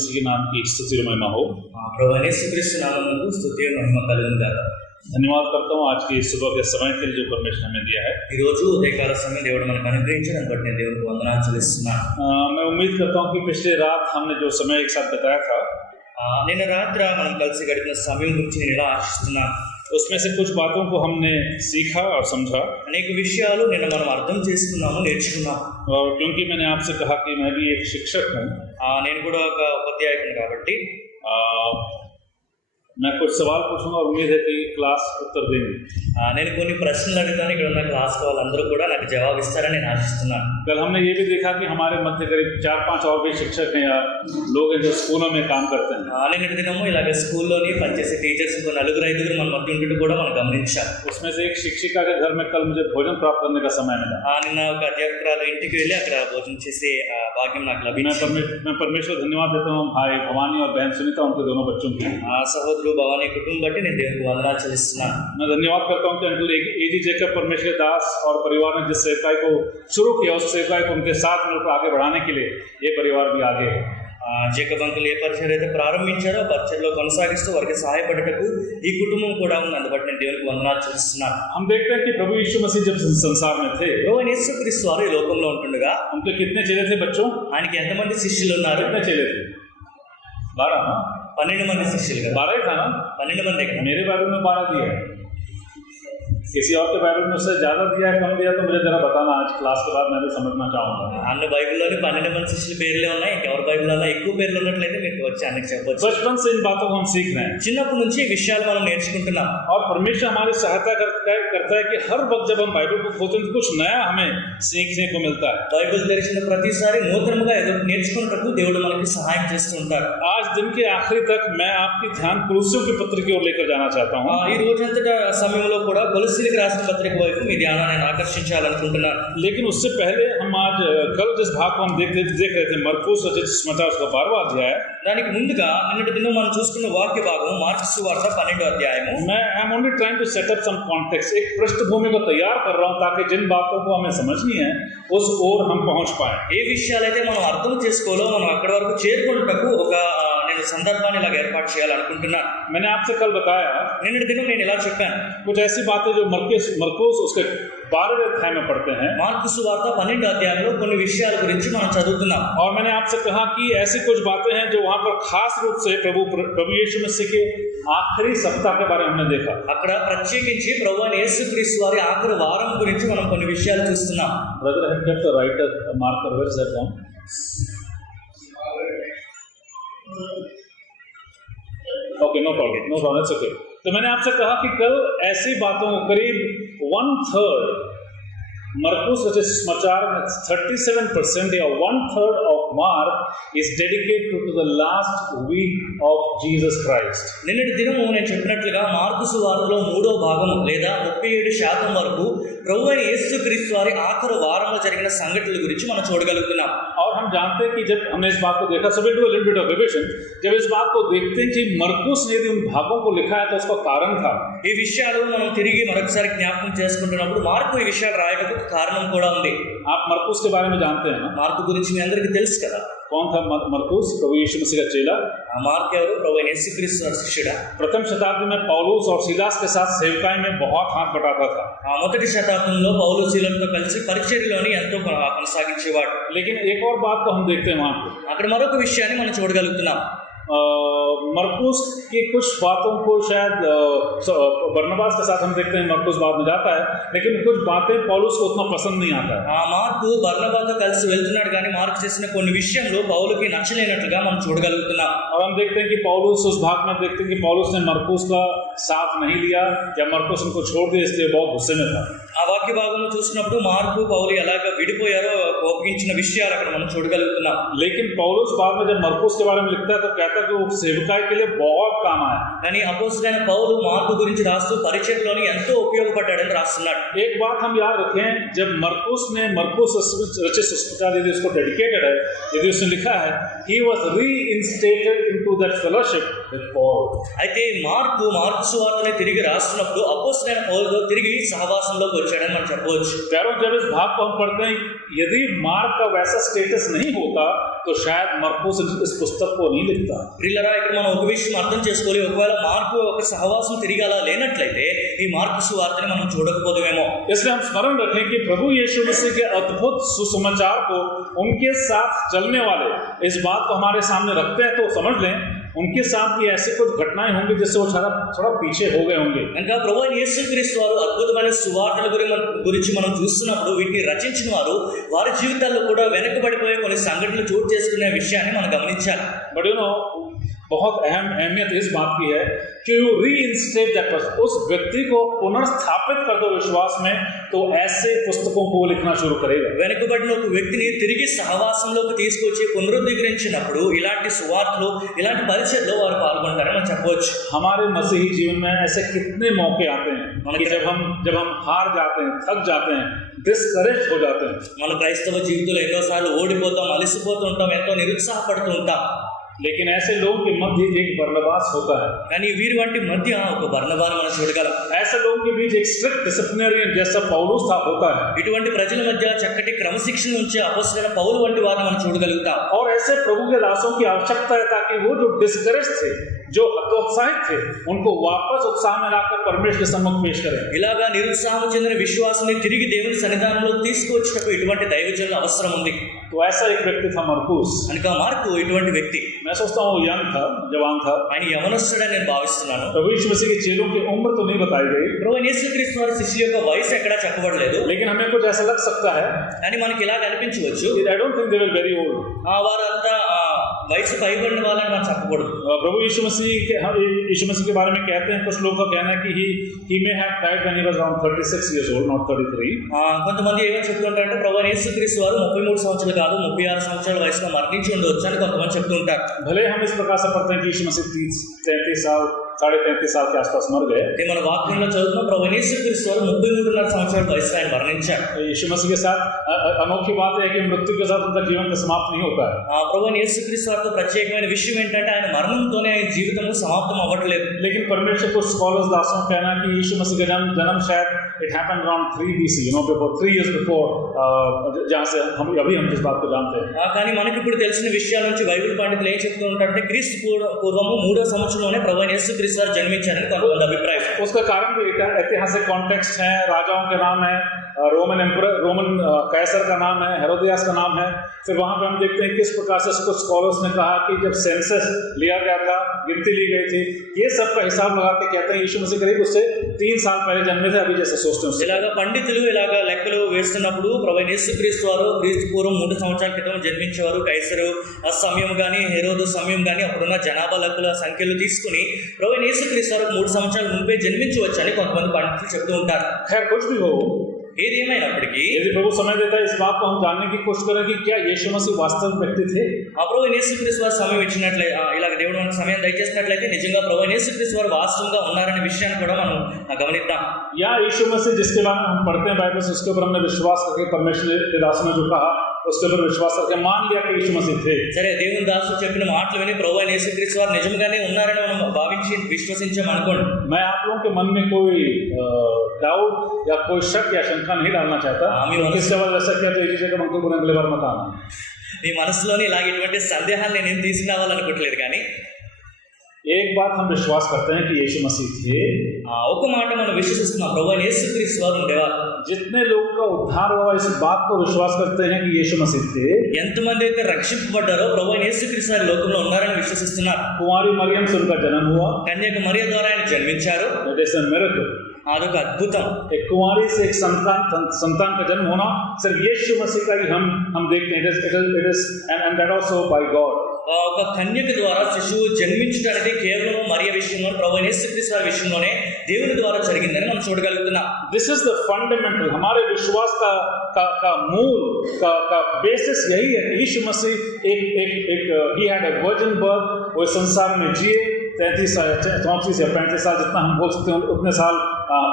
मसीह के नाम की स्तुति और महिमा हो। प्रभु యేసుక్రీస్తు నామమునకు స్తుతి మహిమ కలుగును గాక। धन्यवाद करता हूँ आज के सुबह के समय के लिए जो परमेश्वर हमें दिया है। ఈ రోజు ఉదయకాల సమయం దేవుడు మనకు అనుగ్రహించడం బట్టి నేను దేవునికి వందనాలు చెల్లిస్తున్నాను। मैं उम्मीद करता हूँ कि पिछले रात हमने जो समय एक साथ बताया था నిన్న రాత్రి మనం కలిసి గడిపిన సమయం గురించి నేను ఇలా ఆశిస్తున్నాను। उसमें से कुछ बातों को हमने सीखा और समझा। అనేక విషయాలు నిన్న మనం అర్థం చేసుకున్నాము, నేర్చుకున్నాము। और क्योंकि मैंने आपसे कहा कि मैं भी एक शिक्षक हूँ, నేను కూడా ఒక ఉపాధ్యాయుడిని కాబట్టి मैं कुछ सवाल पूछूंगा और उम्मीद है कि क्लास उत्तर देंगे। నేను కొన్ని ప్రశ్నలు అడుగుతాను, ఇక్కడ ఉన్న క్లాస్ వాళ్ళందరూ కూడా నాకు జవాబు ఇస్తారని నేను ఆశిస్తున్నాను। कल हमने ये भी देखा कि हमारे मध्य करीब 4-5 और भी शिक्षक हैं या लोग हैं जो स्कूलों में काम करते हैं। నిన్నటి దినము ఇలాగ స్కూల్లోని పనిచేసే టీచర్స్ నలుగురు ఐదుగురు మన మధ్య ఉండి కూడా మనం గమనించాం। उसमें से एक शिक्षिका के घर में कल मुझे भोजन प्राप्त करने का समय मिला। నిన్న ఒక అధ్యాపకురాలు ఇంటికి వెళ్ళి అక్కడ భోజనం చేసే భాగ్యం నాకు లభించింది। मैं परमेश्वर धन्यवाद देता हूँ भाई भवानी और बहन सुनीता, उनके दोनों बच्चों की। సహోదరులు భవానీ కుటుంబం బట్టి నేను దేవునికి వందనాలు చెల్లిస్తున్నాను। मैं धन्यवाद करता हूँ कि अंकल एजी जेकब परमेश्वर दास और परिवार ने जिस सेवकाई को शुरू किया उस सेवकाई को उनके साथ मिलकर आगे बढ़ाने के लिए ये परिवार भी आगे है। జేకబ్ అంకుల్ ఏ పరిచయం అయితే ప్రారంభించారో పరిచయంలో కొనసాగిస్తూ వారికి సహాయపడటకు ఈ కుటుంబం కూడా ఉంది, అందుబట్టి నేను దేవునికి వందనాలు చెల్లిస్తున్నాను। हम देखते हैं कि प्रभु यीशु मसीह जब संसार में थे, ప్రభువైన యేసుక్రీస్తు వారు ఈ లోకంలో ఉంటుండగా उनके कितने चेले थे बच्चों? ఆయనకి ఎంతమంది శిష్యులు ఉన్నారు? कितने चेले थे? 12 ना? 12 మంది శిష్యులు కదా। 12 ही था ना? 12 మంది కదా। मेरे बाइबल में 12 दिया है, किसी और के बाइबल में उससे ज्यादा दिया है कम दिया तो मुझे जरा बताना, आज क्लास के बाद मैं भी समझना चाहूंगा। అన్ని బైబిల్లోని 12 మంది శిష్యుల పేర్లే ఉన్నాయి, ఇంకెవరి బైబిల్లో ఎక్కువ పేర్లు ఉన్నట్లయితే మీకు వచ్చి అన్నకి చెప్పొచ్చు। बचपन से इन बातों को हम सीख रहे हैं, చిన్నప్పటి నుంచి ఈ విషయాలు మనం నేర్చుకుంటున్నాం। और परमेश्वर हमारी सहायता करता है कि हर वक्त जब हम बाइबल को खोलते हैं तो कुछ नया हमें सीखने को मिलता है। బైబిల్ తెరిచిన ప్రతిసారి నూతనంగా ఏదో నేర్చుకున్నటకు దేవుడు మనకి సహాయం చేస్తూ ఉంటారు। आज दिन के आखिरी तक मैं आपकी ध्यान कुलुस्सियों की पत्र की ओर लेकर जाना चाहता हूँ। ఈ రోజంతటా సమయంలో కూడా కొలస్సీలకు రాసిన పత్రిక వైపు మీ ధ్యానాన్ని నేను ఆకర్షించాలనుకుంటున్నాను। लेकिन उससे पहले हम आज कल जिस भाग को हम देख रहे थे मरकुस रचित सुसमाचार उसका 12वां अध्याय, దానికి ముందుగా నిన్నటి దినం మనం చూసుకున్న వాక్య భాగం మార్కు సువార్త 12వ అధ్యాయము। मैं I am only trying to set up some context, एक पृष्ठभूमि को तैयार कर रहा हूँ ताकि जिन बातों को हमें समझनी है उस ओर हम पहुंच पाए। ఏ విషయాలైతే మనం అర్థం చేసుకోవాలో మనం అక్కడి వరకు చేరుకున్నటకు ఒక నేను సందర్భాన్ని ఇలాగ ఏర్పాటు చేయాలనుకుంటున్నాను। मैंने आपसे कल बताया నిన్నటి దినం నేను ఇలా చెప్పాను, कुछ ऐसी बातें जो मरकुस उसके 12वें अध्याय में पढ़ते हैं, మార్కు సువార్త 12వ అధ్యాయంలో కొన్ని విషయాల గురించి మనం చదువుతున్నాం। और मैंने आपसे कहा कि ऐसी कुछ बातें हैं जो वहां पर खास रूप से प्रभु यीशु मसीह के आखिरी सप्ताह के बारे में हमने देखा। అక్కడ ప్రత్యేకించి ప్రభువైన యేసుక్రీస్తు వారి ఆఖరి వారం గురించి మనం కొన్ని విషయాలు చూస్తున్నాం। Brother had kept the writer marker where that one. Okay, no problem, it's okay. तो मैंने आपसे कहा कि कल ऐसी बातों को करीब 1/3 मरकुस रचित सुसमाचार में 37% या 1/3 of Mark is dedicated to the last week of Jesus Christ. నిన్నటి దినము నేను చెప్పినట్లుగా మార్కు సువార్తలో 3వ భాగం లేదా 37% వరకు ప్రభువైన యేసుక్రీస్తు వారి ఆఖరి వారంలో జరిగిన సంఘటనల గురించి మనం చూడగలుగుతున్నాం। और हम जानते हैं कि जब हमने इस बात को देखा, so we'll do a little bit of revision, जब इस बात को देखते हैं कि मरकुस ने यदि उन भागों को लिखा है तो उसका कारण था। ఈ విషయాలు మనం తిరిగి మరొకసారి జ్ఞాపకం చేసుకుంటున్నప్పుడు మార్కు ఈ విషయాలు రాయడానికి ఒక కారణం కూడా ఉంది। आप मरकुस के बारे में जानते हैं ना? మార్కు గురించి మీ అందరికీ తెలుసు కదా। कौन था मरकुस? प्रभु यीशु मसीह का चेला। మార్కు ఎవరు? ప్రభువైన యేసుక్రీస్తు వారి శిష్యుడా। प्रथम शताब्दी में पौलुस और सीलास के साथ सेवकाई में बहुत हाथ बटाता था। మొదటి శతాబ్దంలో పౌలు శీలలతో కలిసి పరిచర్యలోని ఎంతో కొనసాగించేవాడు। लेकिन एक और बात को हम देखते हैं वहां पे, అక్కడ మరొక విషయాన్ని మనం చూడగలుగుతున్నాం। मरकुस की कुछ बातों को शायद बरनबास के साथ हम देखते हैं, मरकुस बाद में जाता है, लेकिन कुछ बातें पौलुस को उतना पसंद नहीं आता है। మార్కు బర్నబాతో కలిసి వెళ్తున్నాడు కానీ మార్కు చేసిన కొన్ని విషయంలో పౌలుకి నచ్చలేనట్లుగా మనం చూడగలుగుతున్నాం। और हम देखते हैं कि पौलुस उस भाग में देखते हैं कि पौलुस ने मरकुस का साथ नहीं लिया या मरकुस उनको छोड़ दिया, इसलिए बहुत गुस्से में था। ఆ వాక్య భాగంలో చూసినప్పుడు మార్కు పౌలు ఎలాగ విడిపోయారో కోపించిన విషయాలు అక్కడ మనం చూడగలుగుతున్నాం। लेकिन पौलुस बाद में जब मरकुस के बारे में लिखता है तो कहता है कि वो सेवकाई के लिए बहुत काम आया। కానీ అపోస్తలుడైన పౌలు మార్కు గురించి రాస్తూ పరిచర్యలోని ఎంతో ఉపయోగపడ్డాడని రాస్తున్నాడు। एक बात हम याद रखें, जब मरकुस रचित सुसमाचार यदि उसको डेडिकेटेड है, यदि उसने लिखा है, he was reinstated into that fellowship with Paul. అయితే మార్కు సువార్తని తిరిగి రాస్తున్నప్పుడు అపోస్తలుడైన పౌలుతో తిరిగి సహవాసంలోకి వచ్చాడని మనం చెప్పవచ్చు. प्यारों, जब इस भाग को हम पढ़ते हैं, यदि मार्क का वैसा स्टेटस नहीं होता तो शायद मरकुस इस पुस्तक को नहीं लिखता. ప్రియులారా, ఇక్కడ మనం ఒక విషయం అర్థం చేసుకోవాలి. ఒకవేళ మార్కు ఒక సహవాసం తిరిగి అలా లేనట్లయితే ఈ మార్కు సువార్తని మనం చూడకపోదుమేమో. इसलिए हम स्मरण रखें कि प्रभु यीशु मसीह के अद्भुत सुसमाचार को उनके साथ चलने वाले इस बात को हमारे सामने रखते हैं तो समझ लें उनके साथ भी ऐसी कुछ घटनाएं होंगी जिससे वो थोड़ा पीछे हो गए होंगे. కనుక ప్రభువైన యేసుక్రీస్తు వారు అద్భుతమైన సువార్తల గురించి మనం చూస్తున్నప్పుడు వీటిని రచించిన వారు వారి జీవితాల్లో కూడా వెనకబడిపోయే కొన్ని సంఘటనలు చోటు చేసుకునే విషయాన్ని మనం గమనించాలి. बट यू नो, बहुत अहमियत इस बात की है कि यू रीइंस्टेट दैट पर्सन, उस व्यक्ति को पुनर्स्थापित कर दो विश्वास में, तो ऐसे पुस्तकों को लिखना शुरू करेगा. వెనుకబడిన ఒక వ్యక్తిని తిరిగి సహవాసంలోకి తీసుకొచ్చి పునరుద్ధరించినప్పుడు ఇలాంటి సువార్తలు, ఇలాంటి పరిచర్లో వారు పాల్గొంటారని మనం చెప్పవచ్చు. हमारे मसीही जीवन में ऐसे कितने मौके आते हैं कि जब हम हार जाते हैं, थक जाते हैं, डिस्करेज हो जाते हैं. మన క్రైస్తవ జీవితంలో ఎన్నోసార్లు ఓడిపోతాం, అలసిపోతూ ఉంటాం, ఎంతో నిరుత్సాహపడుతూ ఉంటాం. लेकिन ऐसे लोगों के मध्य एक बरनबास होता है. కానీ వీరి వంటి మధ్య ఒక బర్నబాను మనం చూడగలం. ऐसे लोगों के बीच एक स्ट्रिक्ट डिसिप्लिनरियन जैसा पौलुस था होता है. ఇటువంటి ప్రజల మధ్య చక్కటి క్రమశిక్షణ ఉంచే అపోస్తలుడైన పౌలు వంటి వారిని మనం చూడగలుగుతాం. और ऐसे प्रभु के दासों की आवश्यकता है ताकि वो जो डिस्करेज थे, जो हतोत्साहित थे, उनको वापस उत्साह में लाकर परमेश्वर के सम्मुख पेश करें. ఇలాగా నిరుత్సాహం చెందిన విశ్వాసాన్ని తిరిగి దేవుని సన్నిధానంలో తీసుకొచ్చేటప్పుడు ఇటువంటి దైవజనుల అవసరం ఉంది. तो ऐसा एक व्यक्ति था मरकुस. కనుక మార్కు ఇటువంటి వ్యక్తి. मैं सोचता हूँ यंग था, जवान था. ఆయన యవనస్తుడని నేను భావిస్తున్నాను. प्रभु यीशु मसीह के चेलों की उम्र तो नहीं बताई गई, ప్రభువైన యేసుక్రీస్తు వారి శిష్యుల యొక్క వయసు ఎక్కడా చెప్పబడలేదు. लेकिन हमें कुछ ऐसा लग सकता है. కానీ మనకి ఇలా అనిపించవచ్చు, I don't think they were very old. వారంతా వయసు పైబడిన వాళ్ళని మనం చెప్పకూడదు. प्रभु यीशु मसीह के बारे में कहते हैं, कुछ लोगों का कहना है कि he may have died when he was around 36 years old, not 33. కొంతమంది ఏమని చెప్తుంటారంటే ప్రభువైన యేసుక్రీస్తు వారు 33 సంవత్సరాలు కాదు 36 సంవత్సరాల వయసులో మరణించి ఉండవచ్చు అని కొంతమంది చెప్తూ ఉంటారు. भले हम इस प्रकार से पढ़ते हैं कि यीशु मसीह 33 साल 33.5 साल के आसपास मर गए. మన వాక్యంలో చదువుతున్న ప్రభువైన యేసుక్రీస్తు వారు 33.5 సంవత్సరాల వయసులో ఆయన మరణించారు. यीशु मसीह के साथ अनोखी बात है कि मृत्यु के साथ उनका जीवन का समाप्त नहीं होता है. ప్రభువైన యేసుక్రీస్తు వారితో ప్రత్యేకమైన విషయం ఏంటంటే ఆయన మరణంతోనే ఆయన జీవితం సమాప్తం అవ్వట్లేదు. लेकिन परमेश्वर को स्कॉलर्स दासों का कहना है कि यीशु मसीह का जन्म शायद it happened around 3 BC, before 3 years before, जहाँ से हम जिस बात को जानते हैं. కానీ మనకి ఇప్పుడు తెలిసిన విషయాల నుంచి బైబిల్ పండితులు ఏం చెప్తూ ఉంటారంటే క్రీస్తు పూర్వము 3వ సంవత్సరంలోనే ప్రభువైన యేసుక్రీస్తు వారు జన్మించారని కొంతమంది అభిప్రాయం. उसका कारण भी ऐतिहासिक कॉन्टेक्स्ट है, राजाओं के नाम है, रोमन कैसर का नाम है, हेरोदियास का नाम है. फिर वहाँ पे हम देखते हैं किस प्रकार से कुछ स्कॉलर्स ने कहा कि जब सेंसस लिया गया था, गिनती ली गई थी, ये सब का हिसाब लगा के कहते हैं यीशु मसीह करीब उससे 3 साल पहले जन्मे थे, अभी जैसे सोचते हैं. ఇలాగా పండితులు ఇలాగా లెక్కలు వేస్తున్నప్పుడు ప్రభువైన యేసుక్రీస్తు వారు క్రీస్తు పూర్వం 3 సంవత్సరాల క్రితం జన్మించేవారు. కైసరు ఆ సమయం కానీ హెరోదు సమయం కానీ అప్పుడున్న జనాభా లెక్కల సంఖ్యలు తీసుకుని ప్రభువైన యేసుక్రీస్తు వారు 3 సంవత్సరాల ముందే జన్మించవచ్చు అని కొంతమంది పండితులు చెప్తూ ఉంటారు. खैर कुछ भी हो, ఏది ఏమైనప్పటికీ यदि प्रभु समय देता है इस बात को हम जानने की कोशिश करें कि क्या यीशु मसीह वास्तविक व्यक्ति थे. ఆ ప్రభువైన యేసుక్రీస్తు వారు సమయం ఇచ్చినట్లయితే ఇలాగ దేవుడు మనకు సమయం దయచేసినట్లయితే నిజంగా ప్రభువైన యేసుక్రీస్తు వారు వాస్తవంగా ఉన్నారనే విషయాన్ని కూడా మనం గమనిద్దాం. या यीशु मसीह जिसके बारे में हम पढ़ते हैं बाइबल से, उसके ऊपर हमने विश्वास करके परमेश्वर के दास ने जो कहा उसके ऊपर विश्वास करके मान लिया कि यीशु मसीह थे. సరే, దేవుని దాసుడు చెప్పిన మాటలు విని ప్రభువైన యేసుక్రీస్తు వారు నిజంగానే ఉన్నారని మనం భావించి విశ్వసించాం అనుకోండి. मैं आप लोगों के मन में कोई डाउट या कोई शक या शंका नहीं डालना चाहता. किस सवाल ऐसा किया तो इसी जगह हमको अगले बार मत आना. మీ మనసులోని ఇలాగ ఇటువంటి సందేహాలు నేను తీసుకురావాలనుకోవట్లేదు. కానీ एक बात हम विश्वास करते हैं कि यीशु मसीह थे. ఒక మాట మనం విశ్వసిస్తున్నాం, ప్రభువైన యేసుక్రీస్తు వారు ఉండేవారు. जितने लोगों का उद्धार हुआ इस बात को विश्वास करते हैं कि यीशु मसीह थे. ఎంతమంది అయితే రక్షింపబడ్డారో ప్రభువైన యేసుక్రీస్తు వారు లోకంలో ఉన్నారని విశ్వసిస్తున్నారు. कुंवारी मरियम से उनका जन्म हुआ. కన్యక మరియ ద్వారా ఆయన జన్మించారు. అదొక అద్భుతం. एक कुंवारी से एक संतान का जन्म होना सिर्फ यीशु मसीह का ही हम देखते हैं. It is and that also by God. ఒక కన్యక ద్వారా శిశువు జన్మించడానికి కేవలం మరియ విషయంలో ప్రభువైన యేసుక్రీస్తు వారి విషయంలోనే దేవుని ద్వారా జరిగిందని మనం చూడగలుగుతున్నాం. दिस इज द फंडामेंटल, हमारे विश्वास का मूल का बेसिस यही है कि यीशु मसीह एक he had a virgin birth. वो संसार में जिए 33 या 35 साल जितना हम बोल सकते हैं उतने साल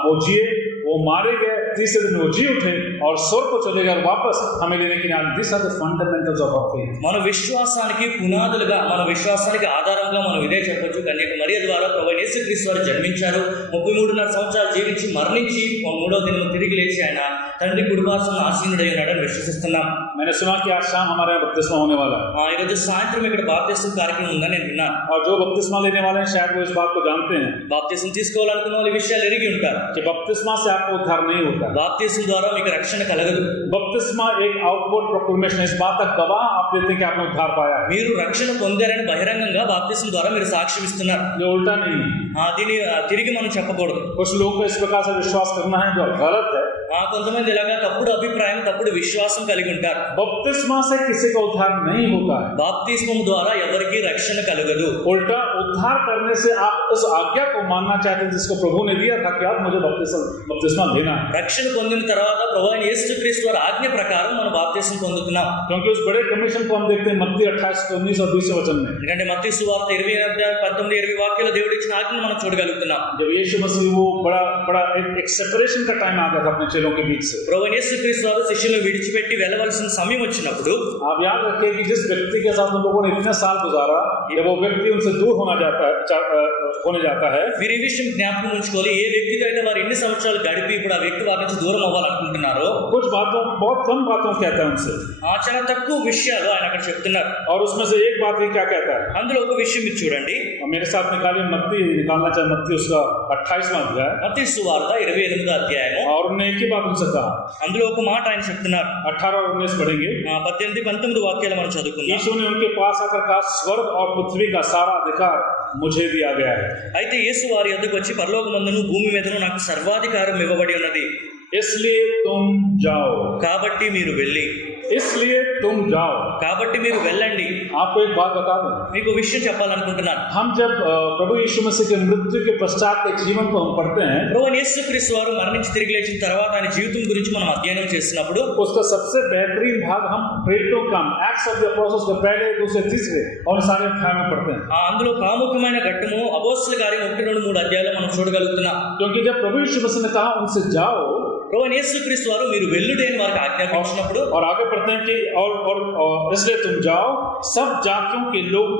वो जिए. वो मारे गए, तीसरे दिन वो जी उठे और स्वर्ग को चले गए और वापस हमें लेने के लिए आए। These are the fundamentals of our faith. మన విశ్వాసానికి పునాదులుగా, మన విశ్వాసానికి ఆధారంగా మనం ఇదే చెప్పొచ్చు. కన్యక మరియ ద్వారా ప్రభువైన యేసుక్రీస్తు వారు జన్మించారు. 33.5 సంవత్సరాలు జీవించి మరణించి 3వ దినం తిరిగి లేచి ఆయన తండ్రి కుడిపార్శ్వన ఆసీనుడై ఉన్నాడని విశ్వసిస్తున్నాం. मैंने सुना कि आज शाम हमारे यहाँ बपतिस्मा होने वाला है ఈరోజు సాయంత్రం ఇక్కడ బాప్తిస్మ కార్యక్రమం ఉందని నేను విన్నాను. और जो बपतिस्मा लेने वाले हैं शायद वो इस बात को जानते हैं బాప్తిస్మ తీసుకోవాలనుకున్న వాళ్ళు ఈ విషయాలు ఎరిగి ఉంటారు. कि बपतिस्मा से आपको उद्धार नहीं होता। బాప్తిస్మ ద్వారా మీకు రక్షణ కలగదు. बपतिस्मा एक आउटवर्ड प्रोक्लेमेशन, इस बात का गवाह आप देते हैं कि आपने उद्धार पाया है। మీరు రక్షణ పొందారని బహిరంగంగా బాప్తిస్మ ద్వారా మీరు సాక్ష్యం ఇస్తున్నారు. ये उल्टा नहीं है। దీన్ని తిరిగి మనం చెప్పకూడదు. कुछ लोगों को इस प्रकार से विश्वास करना है जो गलत है। కొంతమంది ఇలాగా తప్పుడు అభిప్రాయం, తప్పుడు విశ్వాసం కలిగి ఉంటారు. बपतिस्मा से किसी का उद्धार नहीं होता है। బాప్తిస్మం ద్వారా ఎవరికి రక్షణ కలగదు. उल्टा उद्धार करने से आप उस आज्ञा को मानना चाहते हैं जिसको प्रभु ने दिया था कि आप मुझे बपतिस्मा देना है। రక్షణ పొందిన తర్వాత ప్రభువైన యేసుక్రీస్తు వారి ఆజ్ఞ ప్రకారం మనం బాప్తిస్మం పొందుతున్నాం. क्योंकि उस बड़े कमीशन को हम देखते हैं मत्ती 28:19 और 20 वचन में। ఎందుకంటే మత్తయి సువార్త 20:19-20 వాక్యాల్లో దేవుడు ఇచ్చిన ఆజ్ఞను మనం చూడగలుగుతున్నాం. जब यीशु मसीह वो बड़ा एक सेपरेशन का टाइम आ गया था अपने चेलों के बीच से। ప్రభువైన యేసుక్రీస్తు వారు శిష్యులను విడిచిపెట్టి వెళ్ళవలసిన సమయం వచ్చినప్పుడు आप याद रखिए कि जिस व्यक्ति के साथ उन लोगों ने इतने साल गुजारा, जब वो व्यक्ति उनसे दूर होने जाता है మీరు ఈ విషయం జ్ఞాపకం ఉంచుకోవాలి. ఏ వ్యక్తితో అయితే వారు ఎన్ని సంవత్సరాలు గడిపి ఇప్పుడు ఆ వ్యక్తి వారి నుంచి దూరం అవ్వాలనుకుంటున్నారో कुछ बातों बहुत कम बातों कहता है उनसे, చాలా తక్కువ విషయాలు ఆయన అక్కడ చెప్తున్నారు. और उसमें से एक बात ये क्या कहता है, అందులో ఒక విషయం మీరు చూడండి. और मेरे साथ निकालिए मत्ती, निकालना चाहे मत्ती उसका 28वां अध्याय, మత్తయి సువార్త 28వ అధ్యాయము. और उन्होंने एक ही बात उनसे कहा। అందులో ఒక మాట ఆయన చెప్తున్నారు. 18 और 19 पढ़ेंगे। 18-19 వాక్యాలు మనం చదువుకుందాం. यीशु ने उनके पास आकर कहा, स्वर्ग और पृथ्वी का सारा अधिकार मुझे दिया गया है। అయితే యేసు వారి యొద్దకు వచ్చి పరలోకమందును భూమి మీదను నాకు సర్వాధికారం ఇవ్వబడి ఉన్నది. इसलिए तुम जाओ, కాబట్టి మీరు వెళ్ళి, इसलिए तुम जाओ। కాబట్టి మీరు వెళ్ళండి. आपको एक बात बता दूं, మీకు विषయం చెప్పాలనుకుంటున్నాను. हम जब प्रभु यीशु मसीह के मृत्यु के पश्चात के जीवन को हम पढ़ते हैं, ప్రభువైన యేసుక్రీస్తు వారు మరణించి తిరిగి లేచిన తర్వాత ఆయన జీవితం గురించి మనం అధ్యయనం చేస్తున్నప్పుడు उसका सबसे बेहतरीन भाग हम प्रेरितों का एक्ट्स ऑफ द अपोस्टल्स के पहले, दूसरे, तीसरे और सारे अध्याय में पढ़ते हैं। అందులో ప్రాముఖ్యమైన ఘట్టము అపోస్తలుల కార్యం 1-2-3 అధ్యాయాలు మనం చూడగలుగుతున్నాం. क्योंकि जब प्रभु यीशु मसीह ने कहा उनसे जाओ, ప్రభువైన యేసుక్రీస్తు వారు మీరు వెళ్ళుడి అని వారికి ఆజ్ఞాపించినప్పుడు और आगे पढ़ते हैं कि और इसलिए तुम जाओ, सब जातियों के लोग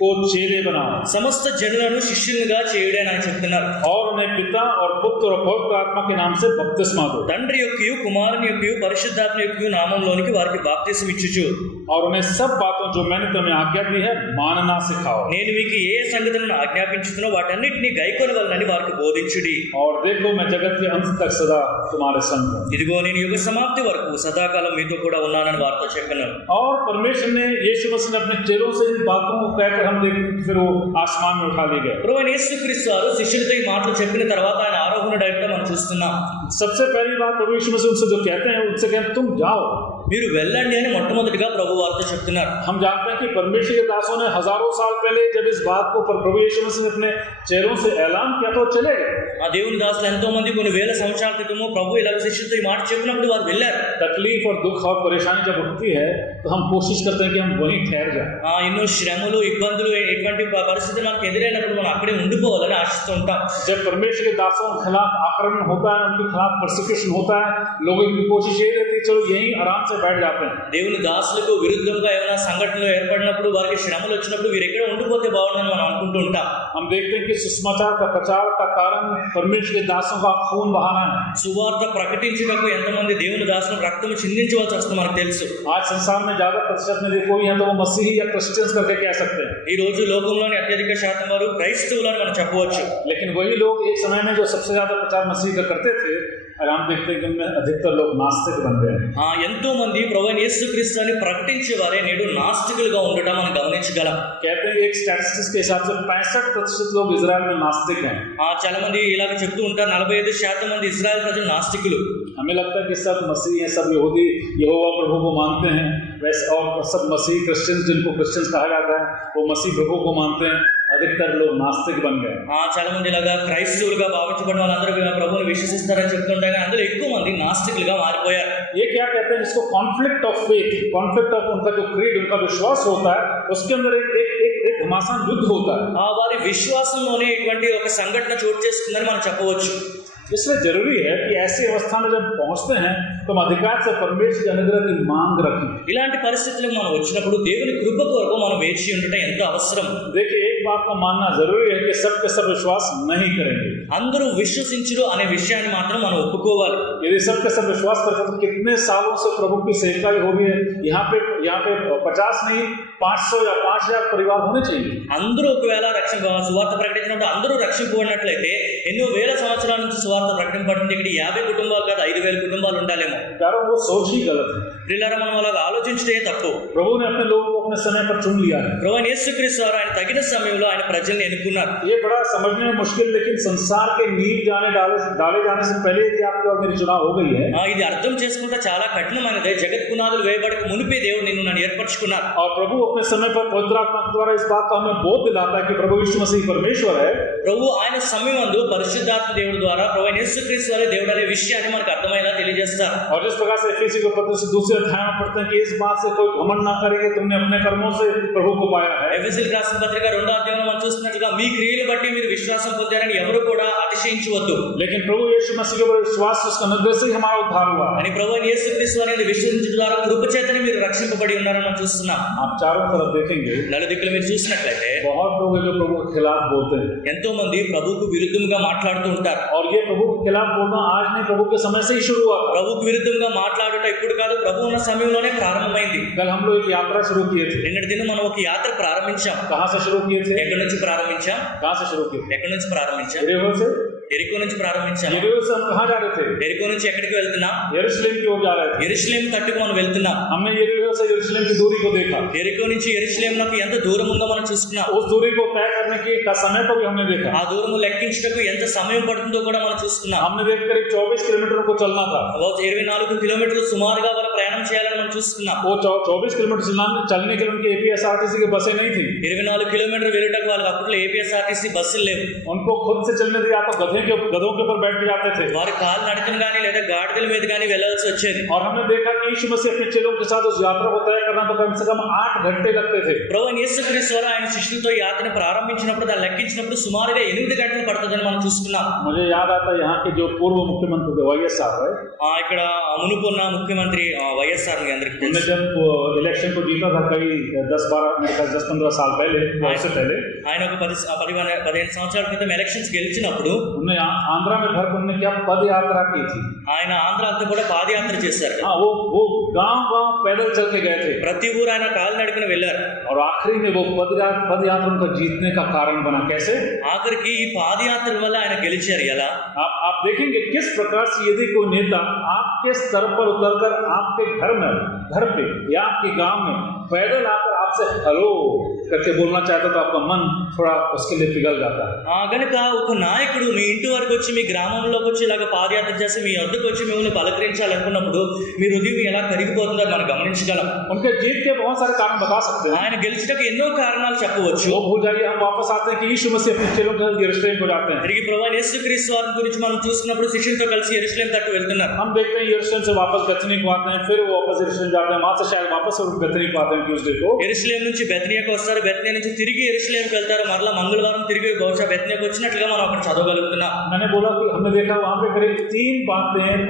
को चेले बनाओ, సమస్త జనులను శిష్యులుగా చేయుడి అని ఆయన చెప్తున్నారు. और उन्हें पिता और पुत्र और पवित्र आत्मा के नाम से बपतिस्मा दो, తండ్రి యొక్కయు కుమారుని యొక్కయు పరిశుద్ధాత్మ యొక్కయు నామంలోనికి వారికి బాప్తిసం ఇచ్చుచు, और उन्हें सब बातों जो मैंने तुम्हें आज्ञा दी है मानना सिखाओ, నేను మీకు ఏ సంగతులను ఆజ్ఞాపించుతున్నో వాటన్నిటిని గైకొనవలనని వారికి బోధించుడి. और देखो मैं जगत के अंत तक सदा तुम्हारे संग हूं। ఇదిగో నేను యుగ సమాప్తి వరకు సదాకాలం మీతో కూడా ఉన్నానని వారితో చెప్పాను. और परमेश्वर ने, यीशु मसीह ने अपने चेलों से इन बातों को कहकर हम देखते फिर वो आसमान में उठा लिए गए। ప్రభువైన యేసుక్రీస్తు వారు శిష్యులతో ఈ మాటలు చెప్పిన తర్వాత ఆయన ఆరోహణుడైతే మనం చూస్తున్నాం. सबसे पहली बात प्रभु यीशु मसीह उनसे जो कहते हैं, उनसे कहते हैं तुम जाओ, మీరు వెళ్ళండి అని మొట్టమొదటిగా ప్రభు వారితో చెప్తున్నారు. हम जानते हैं कि परमेश्वर के दासों ने हजारों साल पहले जब इस बात को प्रभु यीशु मसीह ने अपने चेलों से ऐलान किया तो चले गए। ఆ దేవుని దాసులు ఎంతో మంది కొన్ని వేల సంవత్సరాల క్రితము ప్రభు ఇలా శిష్యులతో ఈ మాట చెప్పినప్పుడు వారు వెళ్ళారు. तकलीफ और दुख और परेशानी जब उठती है तो हम कोशिश करते हैं कि हम वहीं ठहर जाएं। ఎన్నో శ్రమలు, ఇబ్బందులు, ఎటువంటి పరిస్థితి మనకు ఎదురైనప్పుడు మనం అక్కడే ఉండిపోవాలని ఆశిస్తూ ఉంటాం. जब परमेश्वर के दासों के खिलाफ आक्रमण होता है, उनके खिलाफ परसिक्यूशन होता है, लोगों की कोशिश यही रहती है चलो यहीं आराम से बैठ जाते हैं। దేవుని దాసులకు విరుద్ధంగా ఏమైనా సంఘటనలు ఏర్పడినప్పుడు, వారికి శ్రమలు వచ్చినప్పుడు వీరు ఎక్కడ ఉండిపోతే బాగుండని మనం అనుకుంటూ ఉంటాం. हम देखते हैं कि सुसमाचार का प्रचार का कारण परमेश्वर के दासों का खून बहाना है। సువార్త ప్రకటించుటకు ఎంతమంది దేవుని దాసులు రక్తం చిందించవలసి వస్తుంది మనకు తెలుసు. आज संसार में ज्यादा प्रतिशत में कोई है तो वो मसीही या क्रिश्चियंस करके कह सकते हैं, ఈ రోజు లోకంలోని అత్యధిక శాతం వారు క్రైస్తవులని మనం చెప్పవచ్చు. लेकिन वही लोग एक समय में जो सबसे ज्यादा प्रचार मसीह का करते थे, और हम देखते हैं कि उनमें अधिकतर लोग नास्तिक बन गए हैं। ఎంతో మంది ప్రభువైన యేసుక్రీస్తుని ప్రకటించేవారే నేడు నాస్తికులుగా ఉండటం మనం గమనించగలం. कहते हैं एक स्टैटिस्टिक्स के हिसाब से 65% लोग इजराइल में नास्तिक हैं। చాలా మంది ఇలాగ చెప్తూ ఉంటారు, 45% మంది ఇజ్రాయెల్ ప్రజలు నాస్తికులు. हमें लगता है कि सब मसीह हैं, सब यहूदी यहोवा प्रभु को मानते हैं, वैसे और सब मसीह क्रिश्चियंस, जिनको क्रिश्चियंस कहा जाता है, वो मसीह प्रभु को मानते हैं। अधिकतर लोग नास्तिक बन गए। చాలా మంది ఇలాగా క్రైస్తవులుగా భావించబడిన వాళ్ళందరూ ప్రభువుని విశ్వసిస్తారని చెప్తుంటారు, కానీ అందులో ఎక్కువ మంది నాస్తికులుగా మారిపోయారు. ये क्या कहते हैं, इसको conflict of faith, conflict of उनका जो क्रीड, उनका विश्वास होता है, उसके अंदर एक घमासान युद्ध होता है। వారి విశ్వాసంలోనే ఇటువంటి ఒక సంఘటన చోటు చేసుకుందని మనం చెప్పవచ్చు. इसलिए जरूरी है कि ऐसी अवस्था में जब पहुंचते हैं तो हम अधिकार से परमेश्वर के अनुग्रह की मांग रखें। ఇలాంటి పరిస్థితులకు మనం వచ్చినప్పుడు దేవుని కృప కొరకు మనం వేచి ఉండటం ఎంతో అవసరం. देखिए, एक बात को मानना जरूरी है कि सब के सब विश्वास नहीं करेंगे. అందరూ విశ్వసించురు అనే విషయాన్ని మాత్రం మనం ఒప్పుకోవాలి. यदि सब के सब विश्वास करते तो कितने सालों से प्रभु की सेवकाई हो गई है. यहाँ पे 50 नहीं 500 या 5000 परिवार होने चाहिए. అందరూ ఒకవేళ సువార్త ప్రకటించినప్పుడు అందరూ రక్షింపబడినట్లయితే ఎన్నో వేల సంవత్సరాల నుంచి సువార్త ప్రకటింపబడింది. ఇక్కడ 50 కుటుంబాలు కాదు 5000 కుటుంబాలు ఉండాలేమో. कारण वो सोच ही गलत है. పిల్లరా, మనం అలాగా ఆలోచించడే తప్పు. प्रभु ने अपने लोगों को अपने समय पर चुन लिया है. ప్రభువైన యేసుక్రీస్తు వారు ఆయన తగిన సమయంలో ఆయన ప్రజల్ని ఎన్నుకున్నారు. ये बड़ा समझने में मुश्किल, लेकिन संसार के नींव डाले जाने से पहले यदि आपकी और मेरी चुनाव हो गई है. ఇది అర్థం చేసుకుంటే చాలా కఠినమైనది. జగత్ పునాదులు వేయబడక మునిపే దేవుడు నిన్ను నన్ను ఏర్పరచుకున్నారు. और प्रभु अपने समय पर पवित्र आत्मा के द्वारा इस बात को हमें बोध दिलाता है कि प्रभु यीशु मसीह परमेश्वर है. ప్రభు ఆయన సమయమందు పరిశుద్ధాత్మ దేవుడి ద్వారా ప్రభువైన యేసుక్రీస్తు వారే దేవుడు అనే విషయాన్ని మనకు అర్థమయ్యేలా తెలియజేస్తారు. और जिस प्रकार से एफएसी के पत्र से दूसरे अध्याय में पढ़ते हैं कि इस बात से कोई घमंड ना करे कि तुमने अपने कर्मों से प्रभु को पाया है. ఎఫెసీయులకు రాసిన పత్రిక 2వ అధ్యాయంలో మనం చూస్తున్నట్లుగా మీ క్రియలు బట్టి మీరు విశ్వాసం పొందారని ఎవరు కూడా అతిశయించవద్దు. लेकिन प्रभु यीशु मसीह के ऊपर विश्वास, उसका अनुग्रह से ही हमारा उद्धार हुआ. అని ప్రభువైన యేసుక్రీస్తు వారిని విశ్వసించడం ద్వారా కృప చేతనే మీరు రక్షింపబడి ఉన్నారని మనం చూస్తున్నాం. आप चारों तरफ देखेंगे నలుదిక్కులు మీరు చూసినట్లయితే बहुत लोग हैं जो प्रभु के खिलाफ बोलते हैं. ఎంతో మంది ప్రభువుకు విరుద్ధంగా మాట్లాడుతూ ఉంటారు. और ये प्रभु के खिलाफ बोलना आज नहीं, प्रभु के समय से ही शुरू हुआ. ప్రభువుకు విరుద్ధంగా మాట్లాడుట ఇప్పుడు కాదు, ప్రభు ఉన్న సమయంలోనే ప్రారంభమైంది. कल हम लोग एक यात्रा शुरू किए थे. నిన్నటి దినం మనం ఒక యాత్ర ప్రారంభించాం. कहाँ से शुरू किए थे? ఎక్కడి నుంచి ప్రారంభించాం? कहाँ से शुरू किए? ఎక్కడి నుంచి ప్రారంభించాం? यरीहो से. ఎరికో నుంచి ప్రారంభించాం. यरीहो से हम कहाँ जा रहे थे? ఎరికో నుంచి ఎక్కడికి వెళ్తున్నాం? यरूशलेम की ओर जा रहे थे. యెరూషలేం తట్టుకు మనం వెళ్తున్నాం. हमने यरीहो से यरूशलेम की दूरी को देखा. ఎరికో నుంచి యెరూషలేమునకు ఎంత దూరం ఉందో మనం చూసుకున్నాం. उस दूरी को तय करने की का समय को भी हमने देखा. ఆ దూరము లెక్కించుటకు ఎంత సమయం పడుతుందో కూడా మనం చూసుకున్నాం. हमने देख करीब 24 किलोमीटर को चलना था. 24 కిలోమీటర్లు సుమారుగా వాళ్ళు ప్రయాణం చేయాలని మనం చూసుకున్నాం. वो 24 किलोमीटर चलने के लिए उनकी एपीएसआरटीसी की बसें नहीं थी. 24 కిలోమీటర్లు వెళ్ళటకు వాళ్ళకి అప్పట్లో ఏపీఎస్ఆర్టీసీ బస్సులు లేవు. उनको खुद से चलने दिया तो गधों के ऊपर बैठ के जाते थे. వారు కాలు నడకను కానీ లేదా గాడిదల మీద కానీ వెళ్ళాల్సి వచ్చేది. और हमने देखा कि यीशु मसीह अपने चेलों के साथ उस यात्रा को तय करना तो कम से कम 8 घंटे लगते थे. ప్రభువైన యేసుక్రీస్తు వారు ఆయన శిష్యులతో ఈ యాత్రను ప్రారంభించినప్పుడు దాన్ని లెక్కించినప్పుడు సుమారుగా 8 గంటలు పడుతుందని మనం చూసుకున్నాం. मुझे याद आता है यहाँ के जो पूर्व मुख्यमंत्री थे वाईएस साहब है. ఇక్కడ మునుపున్న ముఖ్యమంత్రి వైఎస్ఆర్ మీ అందరికీ उन्होंने తెలుసు. जब इलेक्शन को जीता था कई 10-15 साल पहले, उससे पहले ఆయన ఒక 15 సంవత్సరాల క్రితం ఎలక్షన్స్ గెలిచినప్పుడు उन्होंने आंध्रा में घर उन्होंने क्या पद यात्रा की थी. ఆయన ఆంధ్ర అంతా కూడా పాదయాత్ర చేశారు. हाँ, वो गांव पैदल चल के गए थे. ప్రతి ఊరు ఆయన కాలు నడుకుని వెళ్ళారు. और आखिरी में वो पद यात्रा उनका जीतने का कारण बना. कैसे? ఆఖరికి ఈ పాదయాత్ర వల్ల ఆయన గెలిచారు. ఎలా? आप देखेंगे किस प्रकार से यदि कोई नेता आपके स्तर पर उतरकर आपके घर पे या आपके गांव में पैदल आकर आपसे हेलो करके बोलना चाहता तो आपका मन थोड़ा उसके लिए पिघल जाता है. గనుక ఒక నాయకుడు మీ ఇంటి వరకు వచ్చి మీ గ్రామంలోకి వచ్చి ఇలాగ పాదయాత్ర చేసి మీ వద్దకు వచ్చి మిమ్మల్ని పలకరించాలనుకున్నప్పుడు మీ హృదయం ఎలా కరిగిపోతుందో మనం గమనించగలం. उनके जीत के बहुत सारे कारण बता सकते हैं. ఆయన గెలిచడానికి ఎన్నో కారణాలు చెప్పవచ్చు. वो भूल जाइए, हम वापस आते हैं कि यीशु मसीह अपने चेलों के साथ यरूशलेम को जाते हैं. తిరిగి ప్రభువైన యేసుక్రీస్తు వారి గురించి మనం చూసుకున్నప్పుడు శిష్యులతో కలిసి యెరూషలేం తట్టు వెళ్తున్నారు. हम देखते हैं यरूशलेम से वापस बेथनी को आते हैं, फिर वो वापस यरूशलेम जाते हैं, वहां से शायद वापस बेथनी को आते हैं ट्यूसडे को. యెరూషలేం నుంచి బెత్నియాకు వస్తారు, బెత్నియా నుంచి తిరిగి యెరూషలేంకి వెళ్తారు, మరలా మంగళవారం తిరిగి బహుశా బెత్నియాకు వచ్చినట్లుగా మనం అక్కడ చదవగలుగుతున్నాం. मैंने बोला कि हमने देखा वहां पे करीब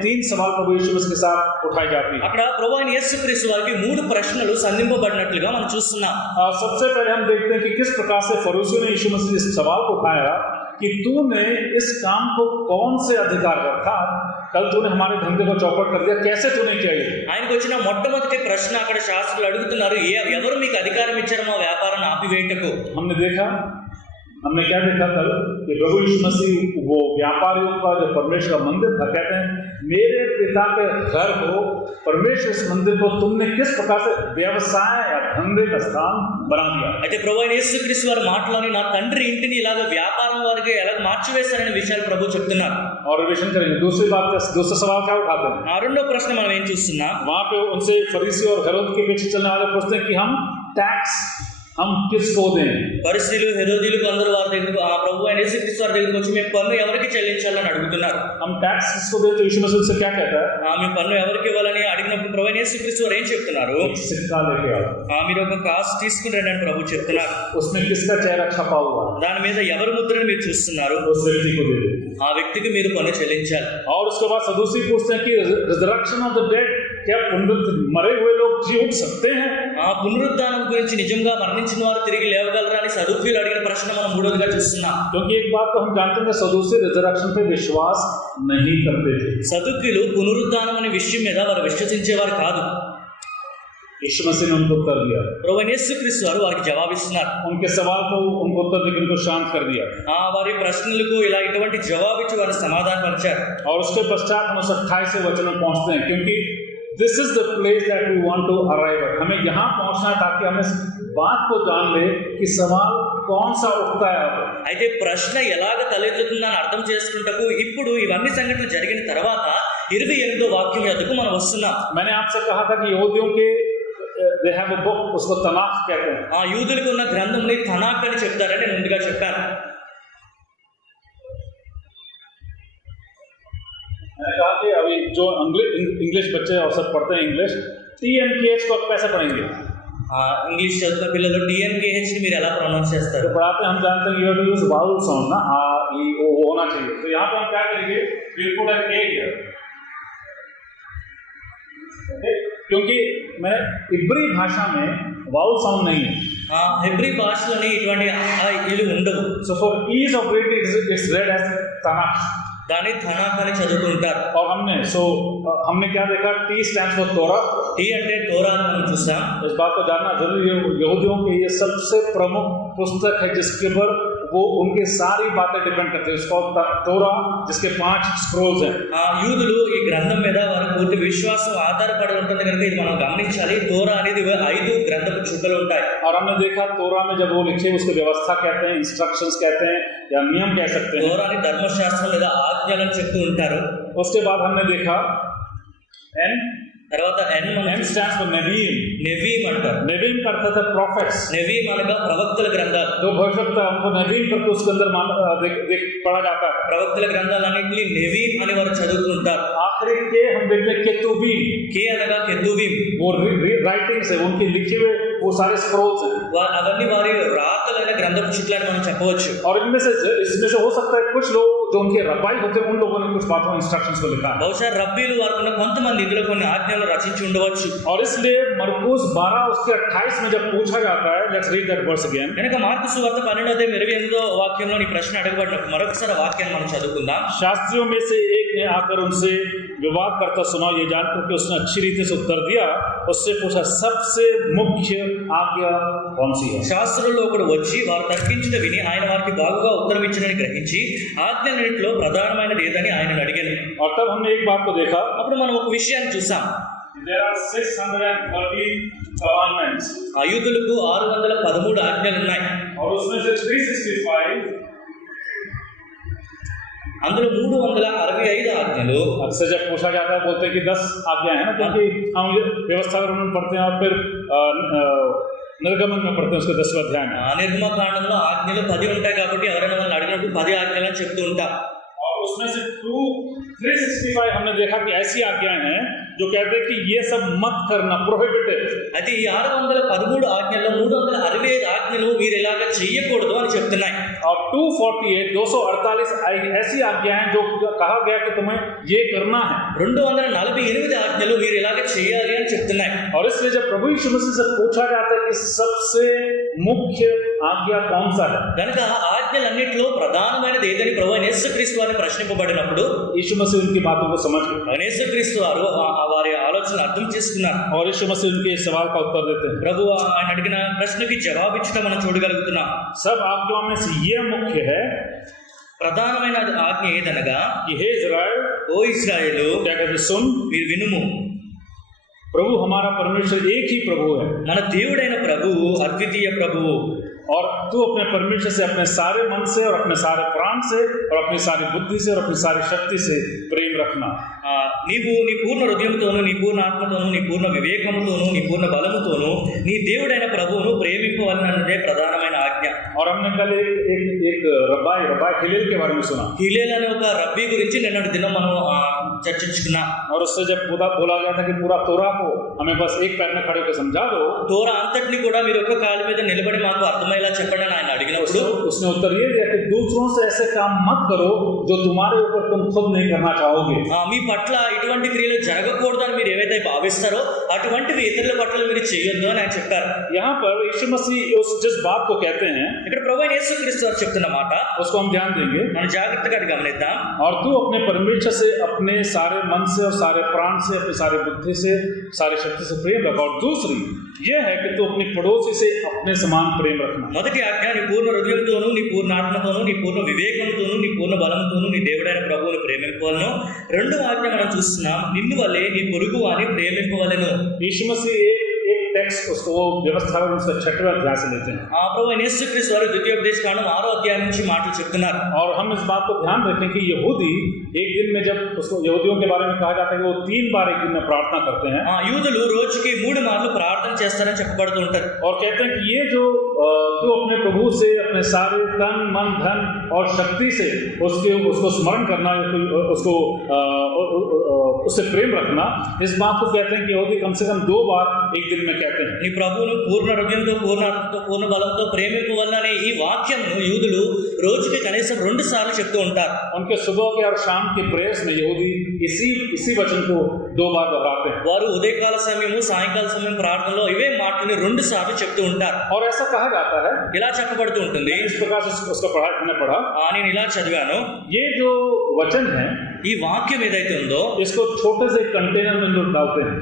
3 सवाल प्रभु यीशु मसीह के साथ उठाई जाती है. అక్కడ ప్రభువైన యేసుక్రీస్తు వారికి 3 ప్రశ్నలు సంధింపబడినట్లుగా మనం చూస్తున్నాం. सबसे पहले हम देखते हैं कि किस प्रकार से फरीसियों ने यीशु मसीह इस सवाल को उठाया कि तूने इस काम को कौन से अधिकार रखा, कल तूने हमारे धंधे को चौपट कर दिया, कैसे तूने किया ये? ఆయనకు వచ్చిన మొట్టమొదటి ప్రశ్న అక్కడ శాస్త్రులు అడుగుతున్నారు, ఎవరు మీకు అధికారం ఇచ్చారు మా వ్యాపారాన్ని ఆపివేయటకు? हमने क्या देखा कल कि प्रभु यीशु मसीह वो व्यापारियों का जो परमेश्वर का मंदिर था, कहते हैं मेरे पिता के घर को परमेश्वर इस मंदिर को तुमने किस प्रकार से व्यवसाय या धंधे का स्थान बना दिया. అయితే ప్రభువైన యేసుక్రీస్తు వారి మాటలోని నా తండ్రి ఇంటిని ఇలాగ వ్యాపారం వారికి ఎలా మార్చివేశారనే విషయాలు ప్రభు చెప్తున్నారు. और रिविजन करेंगे. दूसरा सवाल क्या उठाते हैं? రెండో ప్రశ్న మనం ఏం చూస్తున్నాం? वहां पे उनसे फरीसी और हेरोद के पीछे चलने वाले पूछते हैं कि हम किसको दें? పరిసయ్యులు హెరోదీయులు అందరూ వారి దగ్గరకు ప్రభువైన యేసుక్రీస్తు వారి దగ్గరకు వచ్చి మేము పన్ను ఎవరికి చెల్లించాలని అడుగుతున్నారు. हम टैक्स किसको दें? तो यीशु मसीह से क्या कहता है? మేము పన్ను ఎవరికి ఇవ్వాలని అడిగినప్పుడు ప్రభువైన యేసుక్రీస్తు వారు ఏం చెప్తున్నారు? सिक्का लेके आओ. మీరు ఒక కాసు తీసుకుని రండి అని ప్రభు చెప్తున్నారు. उसमें किसका चेहरा छपा हुआ है? దాని మీద ఎవరి ముద్రను మీరు చూస్తున్నారు? उस व्यक्ति को दे दो. ఆ వ్యక్తికి మీరు పన్ను చెల్లించాలి. और उसके बाद सदूसी पूछते हैं कि रिजरेक्शन ऑफ द डेड, क्या मरे हुए लोग जी उठ सकते हैं? ఆ పునరుద్ధానం గురించి నిజంగా మరణించిన వారు తిరిగి లేవగలరా అని సదుఫీలు అడిగిన ప్రశ్న మనం మూడోదిగా చూస్తున్నాం. क्योंकि एक बात तो हम जानते हैं, सदूसी रिजरेक्शन पे विश्वास नहीं करते थे. సదుఫీలు పునరుద్ధానం అనే విషయం మీద వారు విశ్వసించేవారు కాదు. यीशु मसीह ने उनको उत्तर दिया, ప్రభువైన యేసుక్రీస్తు వారు వారికి జవాబిస్తున్నారు. उनके सवाल को उनको उत्तर देकर उनको शांत कर दिया. వారి ప్రశ్నలకు ఇలా ఇటువంటి జవాబిచ్చి వారు సమాధానం పరిచారు. और उसके पश्चात हम 28वें वचन में पहुंचते हैं, क्योंकि this is the place that we want to arrive at. हमें यहाँ पहुंचना है ताकि हम इस बात को जान ले कि सवाल कौन सा उठता है. అయితే ప్రశ్న ఎలాగ తలెత్తుతుందని అర్థం చేసుకుంటకు ఇప్పుడు ఇవన్నీ సంఘటనలు జరిగిన తర్వాత 28వ వాక్యం యొద్దకు మనం వస్తున్నాం. मैंने आपसे कहा था कि यहूदियों के they have a book, उसको तनाख कहते हैं. ఆ యూదులకు ఉన్న గ్రంథంని తనాక్ అని చెప్తారని నేను ముందుగా చెప్పాను. मैंने कहा कि अभी जो इंग्लिश बच्चे औसत पढ़ते हैं इंग्लिश, TNKH को कैसे पढ़ेंगे? ఇంగ్లీష్ చదువుతున్న పిల్లలు TNKH ని మీరు ఎలా ప్రొనౌన్స్ చేస్తారు? तो पढ़ाते हैं, हम जानते हैं you have to use vowel sound ना, आ ई ओ होना चाहिए. तो यहाँ पे हम क्या करेंगे, we'll put an A here. क्योंकि मैं इब्री भाषा में वाउल साउंड नहीं है. హెబ్రీ భాషలోని ఇటువంటి ఇలు ఉండవు. So for ease of reading it's read as Tanakh. దాన్ని తనాక్ అని చదువుతుంటారు. और हमने क्या देखा, T stands for Torah. T అంటే తోరా అని మనం చూసాం. इस बात को जानना जरूरी है, यहूदियों के ये सबसे प्रमुख पुस्तक है जिसके पर वो उनकी सारी बातें डिपेंड करते हैं. उसको तोरा जिसके 5 स्क्रोल्स हैं. యూదులు ఈ గ్రంథం మీద వారి పూర్తి విశ్వాసం ఆధారపడి ఉంటుంది కనుక ఇది మనం గమనించాలి. తోరా అనేది 5 గ్రంథపు చుట్టలు ఉంటాయి. और हमने देखा तोरा में जब वो लिखे उसको व्यवस्था कहते हैं, इंस्ट्रक्शंस कहते हैं या नियम कह सकते हैं. తోరాని ధర్మశాస్త్రం లేదా ఆజ్ఞలను చెప్తూ ఉంటారు. उसके बाद हमने देखा N తర్వాత N stands for Nevi'im. నెవీం అంటారు. Nevi'im का अर्थ है prophets. నెవీం అనగా ప్రవక్తల గ్రంథాలు. तो भविष्यवक्ता हमको Nevi'im करके उसके अंदर पढ़ा जाता है. ప్రవక్తల గ్రంథాలన్నింటినీ నెవీం అని వారు చదువుతుంటారు. आखिरी के हम देखते हैं केतुबीम. కే అనగా కెతుబీం. वो राइटिंग्स है, उनके लिखे हुए वो सारे स्क्रोल्स हैं. అవన్నీ వారి రాతలైన గ్రంథపు చుట్లని మనం చెప్పవచ్చు. और इसमें से हो सकता है कुछ लोग जो उनके रब्बाई होते हैं उन लोगों ने कुछ बातों इंस्ट्रक्शंस को लिखा. బహుశా రబ్బీలు వారు కొంతమంది ఇందులో కొన్ని ఆజ్ఞలు రచించి ఉండవచ్చు. और इसलिए मरकुस 12 उसके 28 में जब पूछा जाता है, let's read that verse again. కనుక మార్కు సువార్త 12వ వాక్యంలో ఈ ప్రశ్న అడగబడినప్పుడు మరొకసారి వాక్యాన్ని మనం చదువుకుందాం. शास्त्रियों में से एक ने आकर उनसे विवाद करता सुना. ये जानकर कि उसने अच्छी रीति से उत्तर दिया, उससे पूछा सबसे मुख्य आज्ञा कौन सी है. శాస్త్రుల్లో ఒకడు వచ్చి వారు తర్కించుట విని ఆయన వారికి బాగుగా ఉత్తరం ఇచ్చినని గ్రహించి ఆజ్ఞలన్నింటిలో ప్రధానమైనది ఏదని ఆయనను అడిగాను. और तब हमने एक बात को देखा, అప్పుడు మనం ఒక విషయాన్ని చూసాం. there are 613 commandments. యూదులకు 613 ఆజ్ఞలు ఉన్నాయి. और उसमें से 365 అందులో 365 ఆజ్ఞలు. अक्सर जब पूछा जाता है बोलते हैं कि 10 आज्ञा है ना, क्योंकि हम व्यवस्था में पढ़ते हैं और फिर निर्गमन में पढ़ते हैं उसके 10वें अध्याय में. నిర్గమకాండంలో ఆజ్ఞలు 10 ఉంటాయి కాబట్టి ఎవరైనా వాళ్ళని అడిగినప్పుడు 10 ఆజ్ఞలను చెప్తూ ఉంటాం. और उसमें से 365 हमने देखा कि ऐसी आज्ञाएं हैं जो कहते हैं कि ये सब मत करना, प्रोहिबिटेड. అయితే ఈ 613 ఆజ్ఞల్లో 365 ఆజ్ఞలు మీరు ఇలాగ చెయ్యకూడదు అని చెప్తున్నాయి. और 248 ऐसी आज्ञाएं जो कहा गया कि तुम्हें ये करना है. 248 ఆజ్ఞలు మీరు ఇలాగ చేయాలి అని చెప్తున్నాయి. और इसलिए जब प्रभु यीशु मसीह से पूछा जाता है कि सबसे मुख्य आज्ञा कौन सा है, కనుక ఆజ్ఞలన్నింటిలో ప్రధానమైనది ఏదని ప్రభువైన యేసుక్రీస్తు వారిని ప్రశ్నింపబడినప్పుడు यीशु मसीह उनकी बातों को समझ गए యేసుక్రీస్తు వారు వారి ఆలోచన అర్థం చేసుకున్నారు. और यीशु मसीह उनके सवाल का उत्तर देते हैं. ప్రభు ఆయన అడిగిన ప్రశ్నకి జవాబిచ్చడం మనం చూడగలుగుతున్నాం. सब आज्ञाओं में से ये मुख्य है ప్రధానమైన ఆజ్ఞ ఏదనగా, कि हे इज़राइल, ఓ ఇశ్రాయేలు, क्या कहते सुन, మీరు వినుము. प्रभु हमारा परमेश्वर एक ही प्रभु है. మన దేవుడైన ప్రభువు అద్వితీయ ప్రభువు. और तू अपने परमेश्वर से अपने सारे मन से और अपने सारे प्राण से और अपनी सारी बुद्धि से और अपनी सारी शक्ति से प्रेम रखना. నీవు నీ పూర్ణ హృదయంతోను, నీ పూర్ణ ఆత్మతోను, నీ పూర్ణ వివేకముతోను, నీ పూర్ణ బలముతోను నీ దేవుడైన ప్రభువును ప్రేమింపవలనదే ప్రధానమైన ఆజ్ఞ. और हमने कल एक रब्बाई हिलेल के बारे में सुना. హిలేల్ అనే ఒక రబ్బీ గురించి నిన్నటి దినం మనం చర్చించుకున్నాం. और उससे जब बोला गया था कि पूरा तोरा को हमें बस एक पैर में खड़े होकर समझा दो, తోరా అంతటిని కూడా మీరు ఒక్క కాలు మీద నిలబడి మాకు అర్థమయ్యే ఇలా చెప్పండి అని ఆయన అడిగినప్పుడు उसने उत्तर ये दिया कि दूसरों से ऐसे काम मत करो जो तुम्हारे ऊपर तुम खुद नहीं करना चाहोगे। మీ పట్ల ఇటువంటి క్రియలు జరగకూడదు అని మీరు ఏవైతే భావిస్తారో అటువంటివి ఇతరుల పట్ల మీరు చేయొద్దు అని ఆయన చెప్పారు. यहाँ पर यीशु मसीह उस जिस बात को कहते हैं ఇక్కడ ప్రభువైన యేసుక్రీస్తు వారు చెప్తున్న మాట उसको हम ध्यान देंगे। మనం జాగ్రత్తగా అది గమనిద్దాం. और तू अपने परमेश्वर से अपने सारे मन से और सारे प्राण से अपने सारे बुद्धि से सारी शक्ति से प्रेम रख। और दूसरी ये है कि तू अपने पड़ोसी से अपने समान प्रेम रखना। మొదటి ఆజ్ఞ నీ పూర్ణ హృదయంతోనూ నీ పూర్ణ ఆత్మతోనూ నీ పూర్ణ వివేకంతోనూ నీ పూర్ణ బలంతోనూ నీ దేవుడైన ప్రభువును ప్రేమింపవలను. రెండవ ఆజ్ఞ మనం చూస్తున్నాం, నిన్ను వలె నీ పొరుగు వాని ప్రేమింపవలెను. यीशु मसीह एक टेक्स्ट उसको वो व्यवस्था में उसका 6वें अध्याय से लेते हैं। ప్రభువైన యేసుక్రీస్తు వారు ద్వితీయోపదేశ కాండం 6వ అధ్యాయం నుంచి మాటలు చెప్తున్నారు. और हम इस बात को ध्यान रखें कि यहूदी एक दिन में जब उसको यहूदियों के बारे में कहा जाता है कि वो 3 बार एक दिन में प्रार्थना करते हैं యూదులు రోజుకి 3 మార్లు ప్రార్థన చేస్తారని చెప్పబడుతూ ఉంటారు. और कहते हैं कि ये जो तू अपने प्रभु से अपने सारे तन मन धन और शक्ति से उसको स्मरण करना, उसको उससे प्रेम रखना, इस बात को कहते हैं कि यहूदी कम से कम 2 बार एक दिन में कहते हैं। నీ ప్రభువును పూర్ణ హృదయంతో పూర్ణ ఆత్మతో పూర్ణ బలంతో ప్రేమింపవలననే ఈ వాక్యంను యూదులు రోజుకి కనీసం 2 సార్లు చెప్తూ ఉంటారు. उनके सुबह के और शाम के प्रेयर्स में यहूदी इसी वचन को 2 बार दोहराते हैं। వారు ఉదయకాల సమయము సాయంకాల సమయం ప్రార్థనలో ఇవే మాటని 2 సార్లు చెప్తూ ఉంటారు. और ऐसा कहा जाता है, ఇలా చెప్పబడుతూ ఉంటుంది. इस प्रकार से उसका पढ़ा నేను ఇలా చదివాను, ये जो वचन है ఈ వాక్యం ఏదైతే ఉందో इसको छोटे से कंटेनर में लोग डालते हैं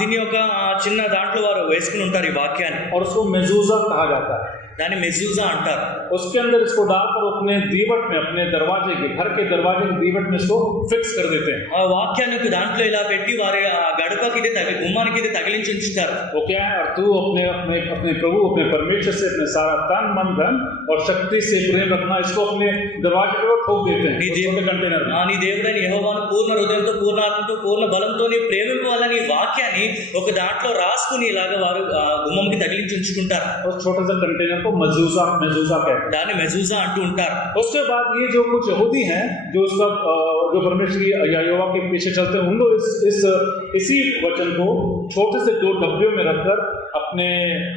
దీని ఒక చిన్న దాంట్లో వారు వేసుకుని ఉంటారు ఈ వాక్యాన్ని. और उसको मेजूजा कहा जाता है। దాన్ని మెజూజా అంటారు. उसके अंदर इसको डालकर अपने दीवट में, अपने दरवाजे के, घर के दरवाजे के दीवट में इसको फिक्स कर देते हैं। ఆ వాక్యానికి దాంట్లో ఇలా పెట్టి వారి ఆ గడపకి గుమ్మానికి ఇది తగిలించి ఉంచుతారు. वो क्या है? और तू अपने अपने अपने प्रभु अपने परमेश्वर से अपने सारा तन मन धन और शक्ति से प्रेम रखना, इसको अपने दरवाजे पर ठोक देते हैं छोटे कंटेनर में। నీ దేవుడైన యెహోవాను పూర్ణ హృదయంతో పూర్ణ ఆత్మతో పూర్ణ బలంతో నీ ప్రేమింపవాలని వాక్యాన్ని ఒక దాంట్లో రాసుకుని ఇలాగ వారు గుమ్మంకి తగిలించి ఉంచుకుంటారు. उस छोटे से कंटेनर को मेजूजा कहते हैं। దాన్ని మెజూజా అంటూ ఉంటారు. उसके बाद ये जो कुछ यहूदी हैं जो उसका जो परमेश्वर की यहोवा के पीछे चलते हैं, उन लोग इसी वचन को छोटे से 2 डब्बे में रखकर अपने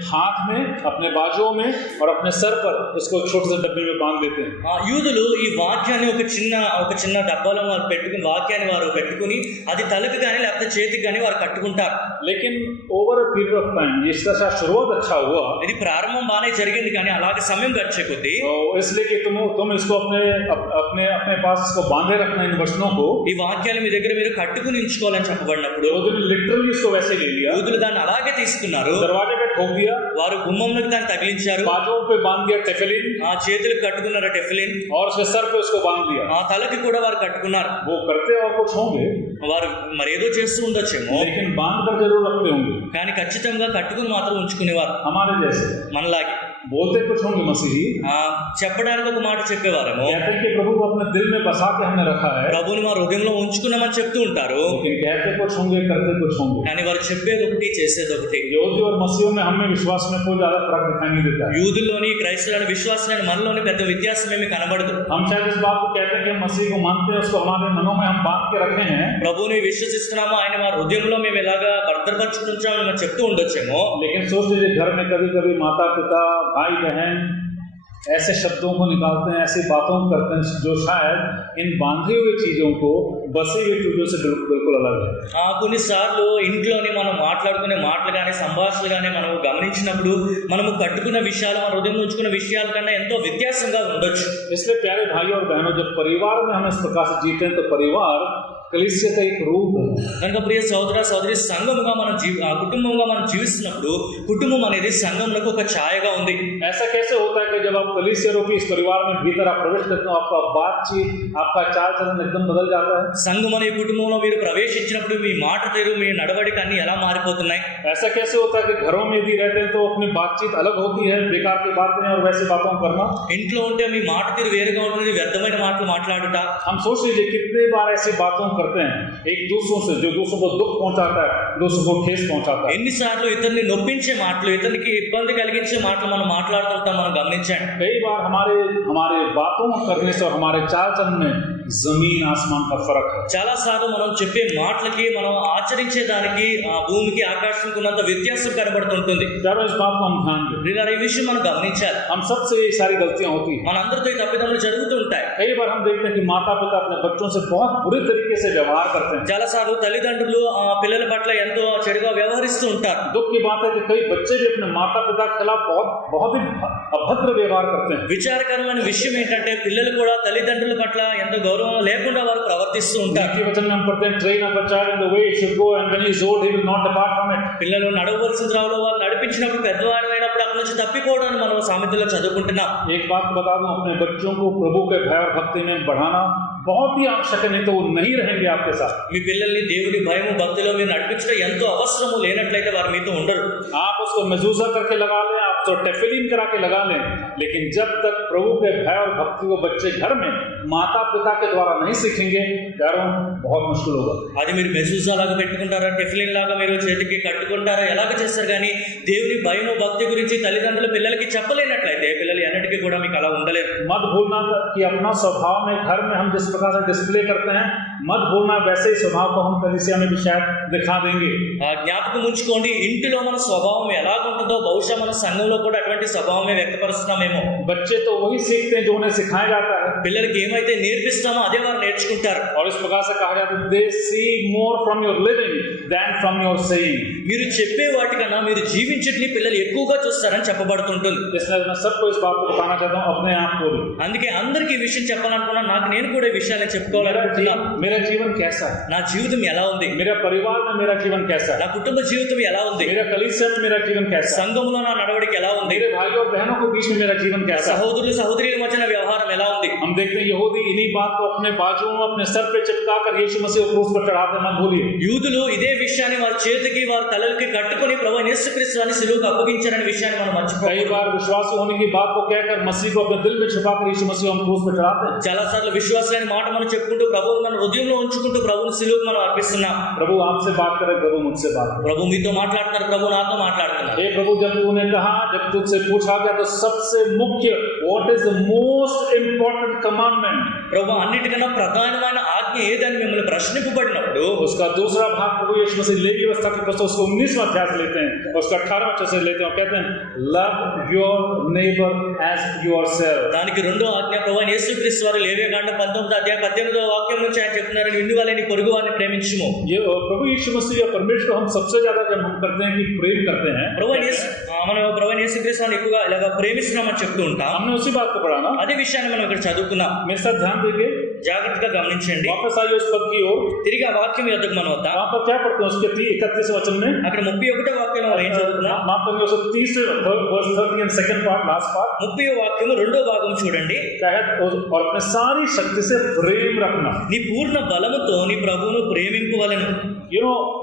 हाथ में, अपने बाजुओं में और अपने सर पर इसको छोटे से डब्बे में बांध देते हैं। యూదులు ఈ వాక్యాన్ని ఒక చిన్న డబ్బాలో వారు పెట్టుకుని వాక్యాన్ని వారు పెట్టుకుని అది తలకు కానీ లేకపోతే చేతికి కానీ వారు కట్టుకుంటారు. लेकिन over a period of time इसका शुरुआत अच्छा हुआ, ఇది ప్రారంభం బాగానే జరిగింది కానీ అలాగే సమయం గడిచే కొద్దీ इसलिए कि तुम इसको अपने पास इसको बांधे रखना, इन वचनों को। ఈ వాక్యాన్ని మీ దగ్గర మీరు కట్టుకుని ఉంచుకోవాలని చెప్పబడినప్పుడు लिटरली इसको वैसे ले लिया, యూదులు దాన్ని అలాగే తీసుకున్నారు. दरवाजे पे ठोक दिया, వారు గుమ్మంలోకి దాన్ని తగిలించారు. बाजुओं पे बांध दिया टेफिलिन, ఆ చేతులకు కట్టుకున్నారు టెఫిలిన్, और उसके सर पे उसको बांध दिया। ఆ తలకి కూడా వారు కట్టుకున్నారు. वो करते और कुछ होंगे, వారు మరేదో చేస్తూ ఉండొచ్చేమో लेकिन बांध कर जरूर रखते होंगे। కానీ ఖచ్చితంగా కట్టుకుని మాత్రం ఉంచుకునేవారు. हमारे जैसे మనలాగే बोलते कुछ होंगे मसीही, చెప్పడానికి ఒక మాట చెప్పేవారేమో, कहते हैं कि प्रभु को अपने दिल में बसा के हमने रखा है, ప్రభుని మా హృదయంలో ఉంచుకున్నామని చెప్తూ ఉంటారు. लेकिन कहते कुछ होंगे करते कुछ होंगे। కానీ వారు చెప్పేది ఒకటి చేసేది ఒకటి. यहूदी और मसीहों में हमें विश्वास में कोई ज्यादा फर्क दिखाई नहीं देता है। యూదుల్లోని క్రైస్తవులని విశ్వాసాలని మనలోని పెద్ద వ్యత్యాసం ఏమీ కనబడదు. हम शायद इस बात को कहते हैं कि हम मसीह को मानते हैं, उसको हमारे मनों में हम बांध के रखे हैं, ప్రభుని విశ్వసిస్తున్నాము, ఆయన మా హృదయంలో మేము ఎలాగా భద్రపరుచుకుంటామని మనం చెప్తూ ఉండొచ్చేమో, लेकिन सोच लीजिए घर में कभी कभी माता पिता भाई बहन ऐसे शब्दों को निकालते हैं, ऐसी बातों को करते हैं जो शायद इन बांधी हुई चीजों को बसी हुई चीजों से बिल्कुल अलग है। కొన్నిసార్లు ఇంట్లోని మనం మాట్లాడుకునే మాటలు కానీ సంభాషణలు కానీ మనం గమనించినప్పుడు మనము కట్టుకున్న విషయాలు మన హృదయంలో ఉంచుకున్న విషయాల కన్నా ఎంతో వ్యత్యాసంగా ఉండొచ్చు. इसलिए प्यारे भाइयों और बहनों, जब परिवार में हम इस प्रकार से जीते हैं तो परिवार कलीसिया का एक रूप है। కనుక ప్రియ సోదర సోదరి, సంఘముగా మనం కుటుంబంగా మనం జీవిస్తున్నప్పుడు కుటుంబం అనేది సంఘంలో ఒక ఛాయగా ఉంది. ऐसा कैसे होता है कि जब आप कलीसिया रूपी इस परिवार में भीतर आप प्रवेश करते हो, आपका बातचीत, आपका चाल चलन एकदम बदल जाता है। సంఘం అనే కుటుంబంలో మీరు ప్రవేశించినప్పుడు మీ మాట తీరు, మీ నడవడిక అన్ని ఎలా మారిపోతున్నాయి. ऐसा कैसे होता है कि घरों में भी रहते हैं तो अपनी बातचीत अलग होती है, बेकार की बातें और वैसी बातों करना। ఇంట్లో ఉంటే మీ మాట తీరు వేరుగా ఉంటుంది, వ్యర్థమైన మాటలు మాట్లాడుట। हम सोच लीजिए कितने बार ऐसी बातों करते हैं, एक दूसरों से, जो दूसरों को दुख पहुंचाता है, दूसरों को ठेस पहुंचाता है। ఎన్నిసార్లు ఇతన్ని నొప్పించే మాటలు, ఇతనికి ఇబ్బంది కలిగించే మాటలు మనం మాట్లాడుతుంటాం, మనం గమనించండి. कई बार हमारे बातों करने से और हमारे चाल चलन में जमीन आसमान का फर्क है। చాలా సార్లు మనం చెప్పే మాటలకి, మనం ఆచరించే దానికి భూమికి ఆకాశానికి ఉన్నంత వ్యత్యాసం కనబడుతుంటుంది. चारों इस बात को हम ध्यान दें। ఈ విషయం మనం గమనించాలి. हम सबसे ये सारी गलतियां होती हैं। మనందరితో ఈ తప్పిదములు జరుగుతూ ఉంటాయి. कई बार हम देखते हैं कि माता पिता अपने बच्चों से बहुत बुरे तरीके से व्यवहार करते हैं। చాలా సార్లు తల్లిదండ్రులు పిల్లల పట్ల ఎంతో చెడుగా వ్యవహరిస్తూ ఉంటారు. दुख की बात है कि कई बच्चे भी अपने माता पिता के खिलाफ बहुत ही अभद्र व्यवहार करते हैं। విచారకరమైన విషయం ఏంటంటే పిల్లలు కూడా తల్లిదండ్రుల పట్ల ఎంతో గౌరవం లేకుండా వారు ప్రవర్తిస్తూ ఉంటారు. की वचन में हम पढ़ते हैं, train up a child in the way he should go and when he is old he will not depart from it. పిల్లలు నడవలసిన త్రోవలో వాళ్ళు నడిపించినప్పుడు పెద్దవాడు అయినప్పుడు అక్కడ నుంచి తప్పిపోవడం మనం సామెతలో చదువుకుంటున్నాం. एक बात बता दूं, अपने बच्चों को प्रभु के भय और भक्ति में बढ़ाना बहुत ही आवश्यक है, नहीं तो वो नहीं रहेंगे आपके साथ। మీ పిల్లల్ని దేవుడి భయము భక్తిలో మీరు నడిపించడం ఎంతో అవసరము, లేనట్లయితే వారు మీతో ఉండరు. आप उसको मजूजा करके लगा लें, आप तो टेफिलिन करा के लगा लें, लेकिन जब तक प्रभु के भय और भक्ति को बच्चे घर में माता पिता के द्वारा नहीं सीखेंगे, यारों बहुत मुश्किल होगा। అది మీరు మెజూజా లాగా పెట్టుకుంటారా, టెఫ్లిన్ లాగా మీరు చేతికి కట్టుకుంటారా, ఎలాగ చేస్తారు, కానీ దేవుని భయము భక్తి గురించి తల్లిదండ్రులు పిల్లలకి చెప్పలేనట్లయితే పిల్లలు ఎన్నటికీ కూడా మీకు అలా ఉండలేరు. मत भूलना कि अपना स्वभाव में घर में हम जिस प्रकार से डिस्प्ले करते हैं, मत भूलना वैसे ही स्वभाव को हम कलीसिया में भी शायद दिखा देंगे। జ్ఞాపకం ఉంచుకోండి, ఇంటిలో మన స్వభావం ఎలాగుంటుందో బహుశా మన సంఘంలో కూడా అటువంటి స్వభావమే వ్యక్తపరుస్తున్నామేమో. बच्चे तो वही सीखते हैं जो उन्हें सिखाया जाता है, పిల్లలకి ఏమైతే నేర్పిస్తామో అదే వారు నేర్చుకుంటారు. और इस प्रकार से कहा जाता है, they see more from your living than from your saying. మీరు చెప్పే వాటికన్నా మీరు జీవించట్ని పిల్లలు ఎక్కువగా చూస్తారని చెప్పబడుతుంటుంది. इसलिए मैं सबको इस बात को बताना चाहता हूँ, अपने आप को भी। అందుకే అందరికీ ఈ విషయం చెప్పాలనుకున్నా, నాకు నేను కూడా ఈ విషయాన్ని చెప్పుకోవాలనుకుంటున్నాను. मेरा जीवन कैसा है, నా జీవితం ఎలా ఉంది, मेरा परिवार में मेरा जीवन कैसा నా है, కుటుంబ జీవితం ఎలా ఉంది, मेरा कलीसिया में मेरा जीवन कैसा है, సంఘంలో నా నడవడిక ఎలా ఉంది, मेरे भाइयों और बहनों के बीच में मेरा जीवन कैसा है। సహోదరులు సహోదరుల మధ్యన వ్యవహారం ఎలా ఉంది. हम देखते हैं यहूदी इन्हीं बात को अपने बाजुओं में अपने सर पे चिपका कर यीशु मसीह को क्रूस पर चढ़ाते, मत भूलिए। యూదులు ఇదే విషయాన్ని వారి చేతికి వారి తలలకి కట్టుకొని ప్రభువైన యేసుక్రీస్తుని సిలువకు అప్పగించారనే విషయాన్ని మనం कई మర్చిపోకూడదు. बार विश्वासी होने की बात को कहकर मसीह को अपने दिल में छिपाकर यीशु मसीह को हम क्रूस पर चढ़ाते हैं। చాలా సార్లు విశ్వాసమైన మాట మనం చెప్పుకుంటూ ప్రభువు మన హృదయంలో ఉంచుకుంటూ ప్రభువుని సిలువకు మనం అర్పిస్తున్నాం. प्रभु आपसे बात करे, प्रभु मुझसे बात करे। ప్రభు మీతో మాట్లాడుతున్నారు, ప్రభు నాతో మాట్లాడుతున్నారు. हे प्रभु, जब तूने कहा, जब तुझसे पूछा गया तो सबसे मुख्य, what is the most important commandment, ప్రభు అన్నిటికన్నా ప్రధానమైన ఆజ్ఞ ఏదని మిమ్మల్ని ప్రశ్నింపబడినప్పుడు उसका दूसरा भाग प्रभु यीशु मसीह लेवी व्यवस्था के पुस्तक उसको 19वां अध्याय से लेते हैं, उसका 18वां अध्याय से लेते हैं और कहते हैं, love your neighbour as yourself. దానికి రెండో ఆజ్ఞ ప్రభువైన యేసుక్రీస్తు వారు లేవియకాండం 19వ అధ్యాయం 18వ వాక్యం నుంచి ఆయన చెప్తున్నారు, నిన్ను వలె నీ పొరుగు వారిని ప్రేమించుము. ये प्रभु यीशु मसीह या परमेश्वर को हम सबसे ज्यादा जब हम करते हैं कि प्रेम करते हैं, మనం ప్రభువైన యేసుక్రీస్తు వారిని ఎక్కువగా ఇలాగా ప్రేమిస్తున్నామని చెప్తూ ఉంటాం. हमने उसी बात को पढ़ा ना। అదే విషయాన్ని మనం ఇక్కడ చదువుకున్నాం. मेरे साथ ध्यान देंगे, జాగ్రత్తగా గమనించండి. वापस आइए उस पद की ओर। తిరిగి ఆ వాక్యం యొద్దకు మనం వద్దాం. वहां पर क्या पढ़ते हैं उसके 31 वचन में, అక్కడ 31వ వాక్యంలో మనం ఏం చదువుకున్నాం? माफ करिए उसके 30 verse 30 and second part, last part, 30వ వాక్యము రెండో భాగం చూడండి. और अपने सारी शक्ति से प्रेम रखना। నీ పూర్ణ బలముతో నీ ప్రభువును ప్రేమింపవలెను.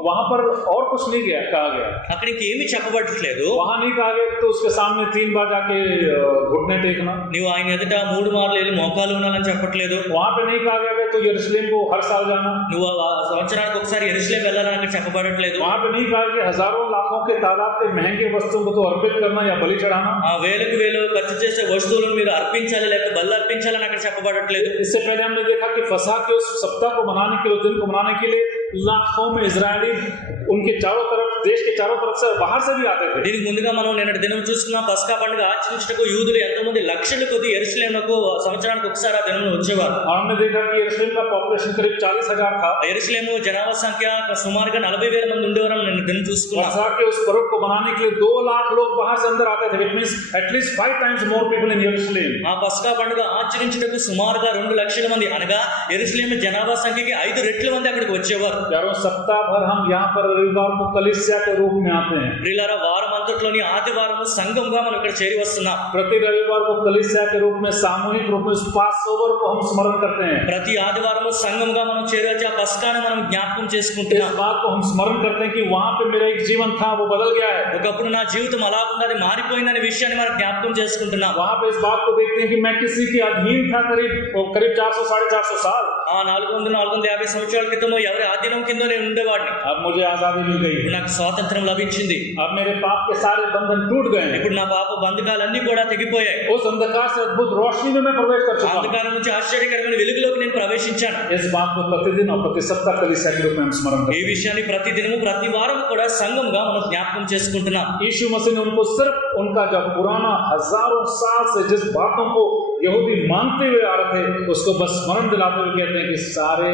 वहां पर और कुछ नहीं कहा गया, అక్కడ ఇంకేమీ చెప్పబడట్లేదు. वहां नहीं कहा गया तो उसके सामने 3 बार जाके घुटने टेकना, నీవు ఆయన ఎదుట 3 మార్లు వెళ్ళి మోకాలు ఉండాలని చెప్పట్లేదు. वहां पे नहीं कहा गया तो यरूशलेम को हर साल जाना, నువ్వు సంవత్సరానికి ఒకసారి యెరూషలేం వెళ్ళాలని అక్కడ చెప్పబడట్లేదు. वहां पे नहीं कहा गया हजारों लाखों के तादाद के महंगे वस्तुओं को तो अर्पित करना या बलि चढ़ाना, ఆ వేలకు వేలు ఖర్చు చేసే వస్తువులను మీరు అర్పించాలి లేక బలి అర్పించాలని అక్కడ చెప్పబడట్లేదు. इससे पहले हमने देखा कि फसह के उस सप्ताह को मनाने के लिए, उस दिन को मनाने के लिए लाखों में इजरायली उनके चारों तरफ, देश के चारों तरफ से बाहर से भी आते थे। దీనికి ముందుగా మనం నిన్నటి దినం చూసుకున్న పస్కా పండుగ ఆచరించుటకు యూదులు ఎంతమంది లక్షల కొద్ది యెరూషలేమునకు సంవత్సరానికి ఒకసారి ఆ దినంలో వచ్చేవారు. और हमने देखा कि यरूशलेम का पॉपुलेशन करीब 40,000 था। యెరూషలేము జనాభా సంఖ్య సుమారుగా 40,000 మంది ఉండేవారని నిన్న దినం చూసుకున్నాం. फसह के उस पर्व को मनाने के लिए 2 लाख लोग बाहर से अंदर आते थे, which means at least 5 times more people in Jerusalem। ఆ పస్కా పండుగ ఆచరించుటకు సుమారుగా 2 లక్షల మంది, అనగా యెరూషలేము జనాభా సంఖ్యకి 5 రెట్ల మంది అక్కడికి వచ్చేవారు. यारों, सप्ताह भर हम यहाँ पर रविवार को कलीसिया के रूप में आते हैं। ప్రియులారా, వారం అంతట్లోని ఆదివారం సంఘంగా మనం ఇక్కడ చేరి వస్తున్నాం. प्रति रविवार को कलीसिया के रूप में सामूहिक रूप में पासओवर को हम स्मरण करते हैं। ప్రతి ఆదివారం సంఘంగా మనం చేరి వచ్చి ఆ పస్కాను మనం జ్ఞాపకం इस చేసుకుంటున్నాం. बात को हम स्मरण करते हैं कि वहां पे मेरा एक जीवन था, वो बदल गया है। ఒకప్పుడు నా జీవితం అలా ఉన్నది, మారిపోయిందనే విషయాన్ని మనం జ్ఞాపకం చేసుకుంటున్నాం. वहां पे इस बात को देखते हैं कि मैं किसी के अधीन था करीब 400 450 साल। ఆ 450 సంవత్సరాల క్రితం ఎవరి ఆధీనం కింద నేను ఉండేవాడిని. अब मुझे आजादी मिल गई, ఇప్పుడు నాకు స్వాతంత్రం లభించింది. अब मेरे पाप के सारे बंधन टूट गए हैं, ఇప్పుడు నా పాప బంధకాలన్నీ కూడా తెగిపోయాయి. उस अंधकार से अद्भुत रोशनी में मैं प्रवेश कर चुका हूं। అంధకారం నుంచి ఆశ్చర్యకరమైన వెలుగులోకి నేను ప్రవేశించాను. इस बात को प्रतिदिन और प्रति सप्ताह कलीसिया के रूप में हम स्मरण ఈ करते हैं। విషయాన్ని ప్రతి దినము ప్రతి వారం కూడా సంఘంగా మనం జ్ఞాపకం చేసుకుంటున్నాం. यीशु मसीह ने उनको सिर्फ उनका जो पुराना हजारों साल से जिस बातों को यहूदी मानते हुए आ रहे थे उसको बस स्मरण दिलाते हुए कहते हैं कि सारे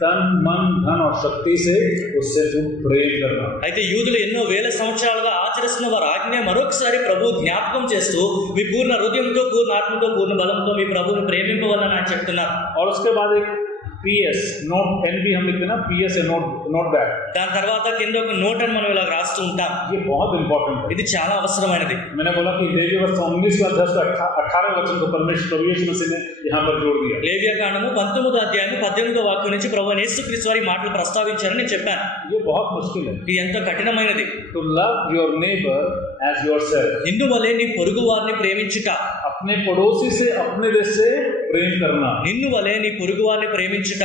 तन मन धन और शक्ति से उससे तू प्रेम करना। అయితే యూదులు ఎన్నో వేల సంవత్సరాలుగా ఆచరిస్తున్న వారి ఆజ్ఞ మరొకసారి ప్రభు జ్ఞాపకం చేస్తూ మీ పూర్ణ హృదయంతో, పూర్ణ ఆత్మతో, పూర్ణ బలంతో మీ ప్రభువుని ప్రేమింపవాలని ఆయన చెప్తున్నారు. और उसके बाद एक PS नोट NB हम लिखते हैं ना, PS है नोट बैक, దాని తర్వాత కింద ఒక నోట్ అని మనం ఇలా రాస్తూ ఉంటాం. ये बहुत इंपॉर्टेंट है। ఇది చాలా అవసరమైనది. मैंने बोला कि लेवी व्यवस्था 19 का 18 वचन को परमेश्वर प्रभु यीशु मसीह ने यहाँ पर जोड़ दिया। లేవియా కాండము 19వ అధ్యాయం 18వ వాక్యం నుంచి ప్రభువైన యేసుక్రీస్తు వారి మాటలు ప్రస్తావించారని నేను చెప్పాను. ये बहुत मुश्किल है ఇది ఎంతో కఠినమైనది. to love your neighbor as yourself, నిన్నువలే నీ పొరుగు వారిని ప్రేమించుట. अपने पड़ोसी से अपने देश से प्रेम करना నిన్నువలే నీ పొరుగు వారిని ప్రేమించుట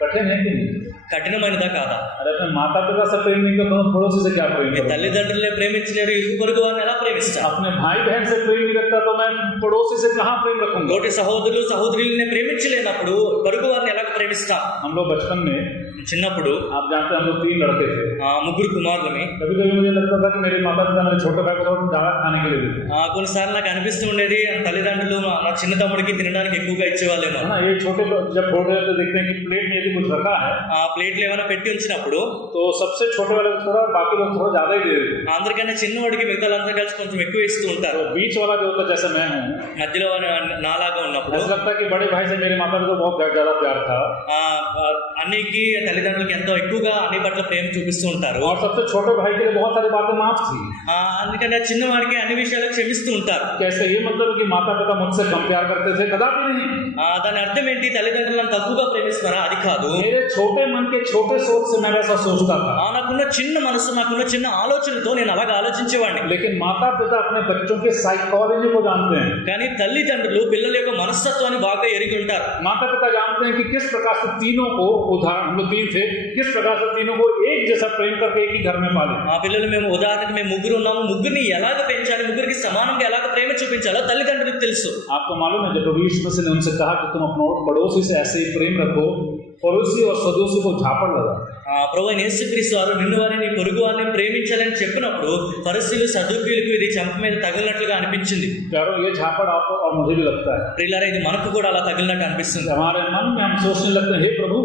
कठिन है कि नहीं? కఠినమైనదా కాదా? अरे अपने माता पिता से प्रेम नहीं करता तो पड़ोसी से क्या प्रेम మీ करूं? తల్లిదండ్రులే ప్రేమించలేరు, ఇరుగు పొరుగు వారిని ఎలా ప్రేమిస్తా? अपने भाई बहन से प्रेम नहीं रखता तो मैं पड़ोसी से कहाँ प्रेम रखूंगा? తోటి సహోదరులు సహోదరుల్ని ప్రేమించలేనప్పుడు పొరుగు వారిని ఎలా ప్రేమిస్తాం? हम लोग बचपन में, చిన్నప్పుడు आप जानते हैं हम लोग 3 लड़के थे। ముగ్గురు కుమారులని. कभी कभी मुझे लगता था कि मेरे माता पिता मेरे छोटे भाई को थोड़ा ज़्यादा खाने के लिए देते, కొన్నిసార్లు నాకు అనిపిస్తూ ఉండేది తల్లిదండ్రులు నా చిన్న తమ్ముడికి తినడానికి ఎక్కువగా ఇచ్చేవాళ్ళేమో. है ना। ये छोटे जब छोटे होते देखते हैं कि प्लेट में यदि कुछ रखा है ఆ ప్లేట్లు ఏమైనా పెట్టి ఉంచినప్పుడు तो सबसे छोटे वाले को थोड़ा, बाकी लोग थोड़ा ज़्यादा ही दे देते हैं। అందరికన్నా చిన్నవాడికి మిగతా అందరూ కలిసి కొంచెం ఎక్కువ ఇస్తూ ఉంటారు. तो बीच वाला जो होता है जैसे मैं हूँ, మధ్యలో నాలాగా ఉన్నప్పుడు ऐसा लगता है कि बड़े भाई से मेरे माता पिता को बहुत ज़्यादा प्यार था, అన్నికి తల్లిదండ్రులకి ఎంతో ఎక్కువగా అన్ని పట్ల ప్రేమ చూపిస్తూ ఉంటారు. और सबसे छोटे भाई के लिए बहुत सारी बातें माफ थी। అందుకని చిన్నవాడికి అన్ని విషయాలు క్షమిస్తూ ఉంటారు. कैसे ये मतलब कि माता पिता मुझसे कम प्यार करते थे? कदापि नहीं। దాని అర్థం ఏంటి? తల్లిదండ్రులను తక్కువగా ప్రేమిస్తున్నారా? అది కాదు. मेरे छोटे मन के छोटे सोच से मैं वैसा सोचता था, నాకున్న చిన్న మనసు, నాకున్న చిన్న ఆలోచనతో నేను అలాగా ఆలోచించేవాడిని. लेकिन माता पिता अपने बच्चों के साइकोलॉजी को जानते हैं। కానీ తల్లిదండ్రులు పిల్లల యొక్క మనస్తత్వాన్ని బాగా ఎరిగి ఉంటారు. माता पिता जानते हैं कि किस प्रकार से तीनों को, उदाहरण हम लोग 3 थे, किस प्रकार से तीनों को एक जैसा प्रेम करके एक ही घर में पाले। మా పిల్లలు మేము ఉదాహరణకు మేము ముగ్గురు ఉన్నాము, ముగ్గురిని ఎలాగ పెంచాలి, ముగ్గురికి సమానంగా ఎలాగ ప్రేమ చూపించాలో తల్లిదండ్రులకు తెలుసు. आपको मालूम है जब प्रभु यीशु मसीह ने उनसे कहा कि तुम अपने पड़ोसी से ऐसे ही प्रेम रखो, पड़ोसी और सदोसी को झापड़ लगा। ప్రభువైన యేసుక్రీస్తు వారు నిన్ను వారిని నీ పొరుగు వారిని ప్రేమించాలని చెప్పినప్పుడు పరిస్థితులు సదుపయోగులకు ఇది చెంప మీద తగిలినట్లుగా అనిపించింది. चारों ये झापड़ आपको और मुझे भी लगता है। ప్రియులారా, ఇది మనకు కూడా అలా తగిలినట్టు అనిపిస్తుంది. हमारे मन में हम सोचने लगते हैं, हे प्रभु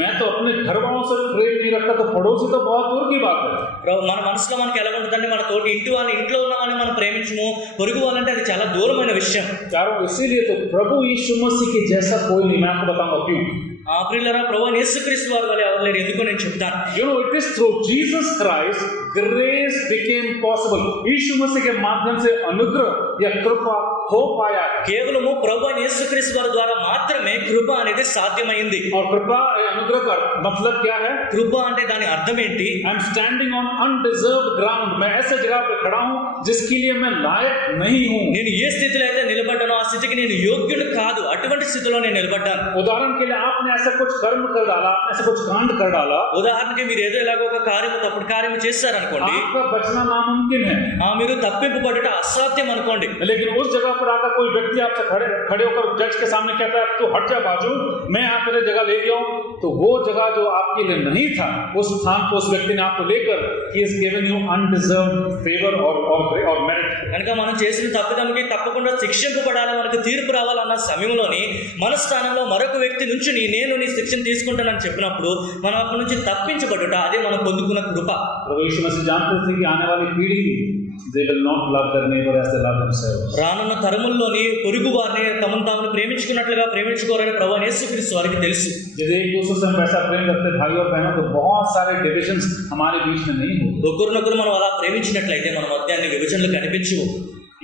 मैं तो अपने घर वालों से प्रेम नहीं रखता तो पड़ोसी तो बहुत दूर की बात है। మన మనసులో మనకి ఎలా ఉంటుందంటే మన తోటి ఇంట్లో ఉన్న వాళ్ళని మనం ప్రేమించము, పొరుగు వాళ్ళంటే అది చాలా దూరమైన విషయం. चारों इसीलिए तो प्रभु यीशु मसीह के जैसा कोई नहीं। मैं आपको बताऊंगा क्यों। ప్రియులారా, ప్రభువైన యేసుక్రీస్తు వారి వల్ల ఎవరు లేరు. ఎందుకో నేను చెప్తాను. You know, it is through Jesus Christ grace became possible. यीशु मसीह के माध्यम से अनुग्रह या कृपा हो पाया। కేవలము ప్రభువైన యేసుక్రీస్తు వారి ద్వారా మాత్రమే కృప అనేది సాధ్యమైంది. और कृपा अनुग्रह का मतलब क्या है? కృప అంటే దాని అర్థం ఏంటి? I am standing on undeserved ground. मैं ऐसे जगह पे खड़ा हूं जिसके लिए मैं लायक नहीं हूं। నేను ఏ స్థితిలో అయితే నిలబడ్డానో ఆ స్థితికి నేను యోగ్యుడు కాదు. అటువంటి స్థితిలో నేను నిలబడ్డాను. उदाहरण के लिए आपने ऐसा कुछ कर्म कर डाला, आपने ऐसा कुछ कांड कर डाला, ఉదాహరణకి మీరు ఏదో ఇలాగ ఒక కార్యము తప్పుడు కార్యము చేశారనుకోండి, आपका बचना नामुमकिन है। మీరు తప్పింపబడట అసాధ్యం అనుకోండి. लेकिन उस जगह पर आकर कोई व्यक्ति आपसे खड़े होकर जज के सामने कहता है तू हट जा बाजू, मैं यहाँ तेरे जगह ले गया हूँ, तो वो जगह जो आपके लिए नहीं था उस स्थान को उस व्यक्ति ने आपको लेकर he has given you undeserved favor or merit। కనుక మనం చేసిన తప్పిదముకి తప్పకుండా శిక్షింపబడాలి, మనకు తీర్పు రావాలన్న సమయంలోని మన స్థానంలో మరొక వ్యక్తి నుంచి నేను నీ శిక్షను తీసుకుంటానని చెప్పినప్పుడు మనం అక్కడి నుంచి తప్పించబడుట అదే మనం పొందుకున్న కృప. प्रभु यीशु मसीह जानते थे कि आने वाली पीढ़ी they will not love their neighbor as they love themselves। రానున్న తరముల్లోని పొరుగు వారిని తమను తాము ప్రేమించుకున్నట్లుగా ప్రేమించుకోవాలని ప్రభువైన యేసుక్రీస్తు వారికి తెలుసు. यदि एक दूसरे से हम वैसा प्रेम करते भाई और बहनों तो बहुत सारे डिविजन्स हमारे बीच में नहीं होते। ఒకరినొకరు మనం అలా ప్రేమించినట్లయితే మన మధ్య అన్ని విభజనలు కనిపించవు.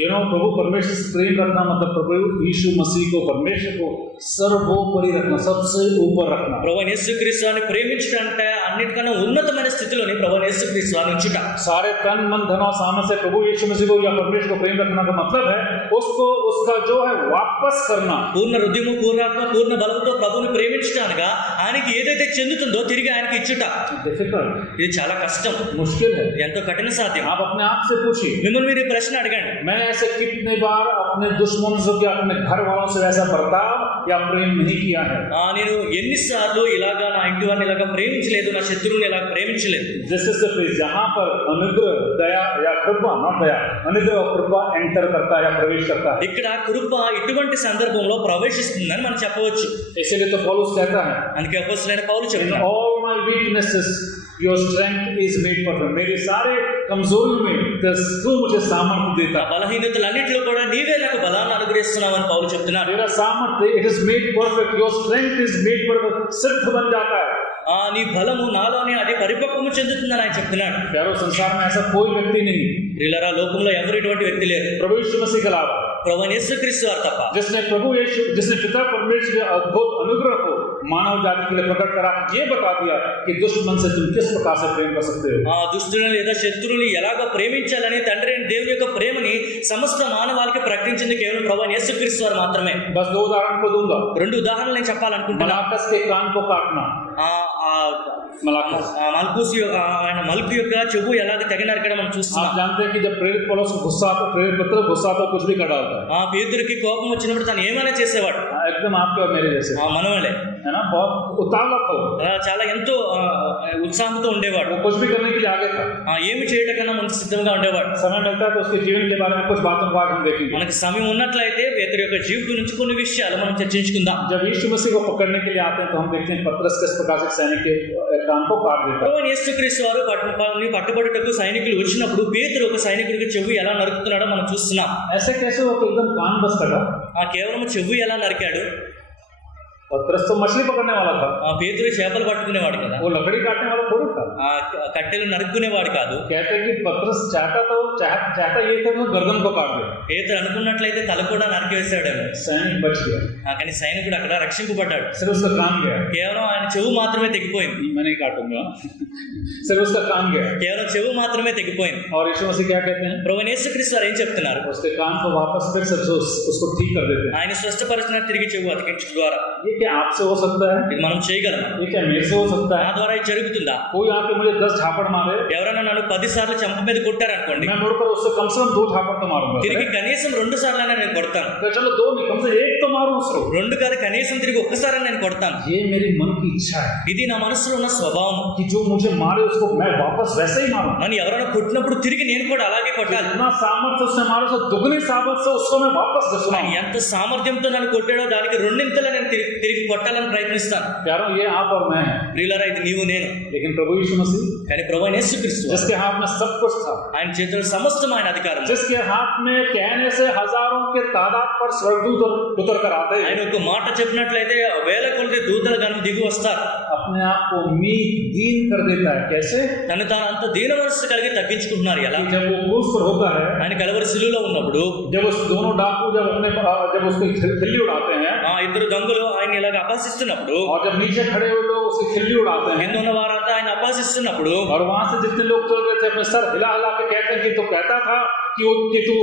प्रभु परमेश्वर से प्रेम करना मतलब प्रभु यीशु मसीह को परमेश्वर को सर्वोपरि रखना, सबसे ऊपर रखना। ప్రభువైన యేసుక్రీస్తు వారిని ప్రేమించడం అంటే అన్నిటికన్నా ఉన్నతమైన స్థితిలోని ప్రభువైన యేసుక్రీస్తు వారిని ఉంచుట। सारे तन मन धन और सामर्थ्य से प्रभु यीशु मसीह को या परमेश्वर को प्रेम रखना का मतलब है उसको उसका जो है वापस करना। పూర్ణ హృదయము, పూర్ణాత్మ, పూర్ణ బలముతో ప్రభువుని ప్రేమించడం అనగా ఆయనకి ఏదైతే చెందుతుందో తిరిగి ఆయనకి ఇచ్చుట। डिफिकल्ट, ఇది చాలా కష్టం, मुश्किल है। ఎంతో కఠిన సాధ్యం। आप अपने आप से पूछिए, మిమ్మల్ని మీరు ఈ ప్రశ్న అడగండి, मैंने ऐसे कितने बार अपने दुश्मनों से या अपने घर वालों से वैसा बर्ताव या प्रेम नहीं किया है। నేను ఎన్నిసార్లు ఇలాగా నా ఇంటి వారిని ఇలాగా ప్రేమించలేదు, నా శత్రువుని ఇలాగ ప్రేమించలేదు। This is the place जहाँ पर अनुग्रह, दया या कृपा, नॉट दया, अनुग्रह और कृपा एंटर करता है या प्रवेश करता है। ఇక్కడ కృప ఇటువంటి సందర్భంలో ప్రవేశిస్తుందని మనం చెప్పవచ్చు। इसीलिए तो पौलुस कहता है, అందుకే అపోస్తలుడైన పౌలు in చెప్తున్నాడు, all my weaknesses your strength is made perfect। मेरे सारे कमजोरियों में तू मुझे सामर्थ्य देता। బలహీనతలన్నింటిలో కూడా నీవే నాకు బలాన్ని అనుగ్రహిస్తున్నావని పౌలు చెప్తున్నాడు। तेरा सामर्थ्य it is made perfect, your strength is made perfect, सिद्ध बन जाता है। నీ బలము నాలోనే అది పరిపక్వము చెందుతుందని ఆయన చెప్తున్నాడు। प्यारो, संसार में ऐसा कोई व्यक्ति नहीं ప్రియులారా, లోకంలో ఎవరు ఇటువంటి వ్యక్తి లేరు प्रभु यीशु मसीह के अलावा ప్రభువైన యేసుక్రీస్తు వారు తప్ప, जिसने पिता परमेश्वर के अद्भुत अनुग्रह को मानव जाति के लिए प्रकट करा, ये बता दिया कि दुश्मन से तुम किस प्रकार से प्रेम कर सकते हो। దుష్టులను లేదా శత్రువుని ఎలాగ ప్రేమించాలని తండ్రి అయిన దేవుని యొక్క ప్రేమని సమస్త మానవాళికి ప్రకటించింది కేవలం ప్రభువైన యేసుక్రీస్తు వారు మాత్రమే। बस 2 उदाहरण को दूंगा। 2 ఉదాహరణలు నేను చెప్పాలనుకుంటున్నాను। मलाकस के कान को काटना, ఆయన మలుపు యొక్క చెవు ఎలాగ తెగ నరకడం మనం आप చూస్తున్నాం। जानते हैं कि जब प्रेरित पौलुस गुस्सा तो कुछ भी कर डालता है। పేతురుకి కోపం వచ్చినప్పుడు తను ఏమైనా చేసేవాడు, एकदम आपके और मेरे जैसे, మనవలే, है ना, बहुत उतावला था वो। చాలా ఎంతో ఉత్సాహంతో ఉండేవాడు, वो कुछ भी करने के लिए आगे था। ఏమి చేయటకన్నా ముందు సిద్ధంగా ఉండేవాడు। समय मिलता है तो उसके जीवन के बारे में कुछ बातों को आज हम देखेंगे। మనకి సమయం ఉన్నట్లయితే పేతురు యొక్క జీవితం నుంచి కొన్ని విషయాలు మనం చర్చించుకుందాం। जब यीशु मसीह को पकड़ने के लिए आते हैं तो हम देखते हैं पतरस किस प्रकार से सैनिक के कान को काट देता है। ప్రభువైన యేసుక్రీస్తు వారు పట్టుబడుటకు సైనికులు వచ్చినప్పుడు పేతురు ఒక సైనికుడికి చెవు ఎలా నరుకుతున్నాడో మనం చూస్తున్నాం। ऐसे कैसे वो एकदम कान बस कटा? కేవలం చెవు ఎలా నరికాడు? पतरस तो मछली पकड़ने वाला था, పేతురు చేపలు పట్టుకునేవాడు కదా, वो लकड़ी काटने वाला थोड़ी था। కట్టెలు నరుక్కునేవాడు కాదు। कहते हैं कि पतरस चाहता ये था कि गर्दन को काट दे। పేతురు అనుకున్నట్లయితే తల కూడా నరికివేశాడేమో, सैनिक बच गया, కానీ సైనికుడు అక్కడ రక్షింపబడ్డాడు। सिर्फ उसका कान गया, కేవలం ఆయన చెవు మాత్రమే తెగిపోయింది। मैं नहीं काटूंगा, सिर्फ उसका कान गया। కేవలం చెవు మాత్రమే తెగిపోయింది। और यीशु मसीह क्या कहते हैं? ప్రభువైన యేసుక్రీస్తు వారు ఏం చెప్తున్నారు? उसके कान को वापस फिर से उसको ठीक कर देते हैं। ఆయన స్వస్థపరచన తిరిగి చెవు అతికించడం ద్వారా ये क्या आपसे हो सकता है? ఇది మనం చేయగలం? ये क्या मेरे से हो सकता నా है? ద్వారా ఇది జరుగుతుందా? कोई आके मुझे 10 झापड़ मारे, ఎవరైనా నన్ను 10 సార్లు చెంప మీద కొట్టారనుకోండి, मैं मुड़कर उससे कम से कम 2 झापड़ तो मारूंगा। తిరిగి కనీసం 2 సార్లైనా నేను కొడతాను। तो चलो 2 नहीं, कम से 1 तो मारूं उसको। 2 కాదు, కనీసం తిరిగి ఒక్కసారి నేను కొడతాను। ये मेरी मन की इच्छा है ఇది నా మనసులో ఉన్న స్వభావం। कि जो मुझे मारे उसको मैं वापस वैसे ही मारूं। నన్ను ఎవరైనా కొట్టినప్పుడు తిరిగి నేను కూడా అలాగే కొట్టాలి। जितना सामर्थ्य उसने मारा उसको दुगनी सामर्थ्य से उसको मैं वापस घुसवाऊं। ఆయన ఎంత సామర్థ్యంతో నన్ను కొట్టాడో దానికి రెండింతలు నేను తిరిగి కొట్టాలని ప్రయత్నిస్తాను। प्यारों, ये आप और मैं है, ప్రియులారా, ఇది నీవు నేను। लेकिन प्रभु यीशु मसीह కానీ ప్రభువైన యేసుక్రీస్తు వారు, जिसके हाथ में सब कुछ था, ఆయన చేతిలో సమస్తమైన అధికారం, जिसके हाथ में कहने से हजारों के तादाद पर स्वर्गदूत उतर कर आते हैं, ఆయన ఒక మాట చెప్పినట్లయితే వేల కొలది దూతలు గాను దిగి వస్తారు। अपने आप को मीक दीन कर देता है। कैसे? తను తాను అంత దీన మనస్సు కలిగి తగ్గించుకుంటున్నారు। ఎలా? जब वो क्रूस पर होता है, ఆయన కలవరి శిలువలో ఉన్నప్పుడు जब उस दोनों डाकू जब उसको खिल्ली उड़ाते हैं, ఆ ఇద్దరు దొంగలు ఆయన ఇలాగ అపహసిస్తున్నప్పుడు, और जब नीचे खड़े हुए लोग उसकी खिल्ली उड़ाते हैं, కింద ఉన్న వారంతా ఆయన అపహసిస్తున్నప్పుడు, और वहां से जितने लोग चल रहे थे अपने सर हिला हिला के कहते हैं कि तो कहता था कि तू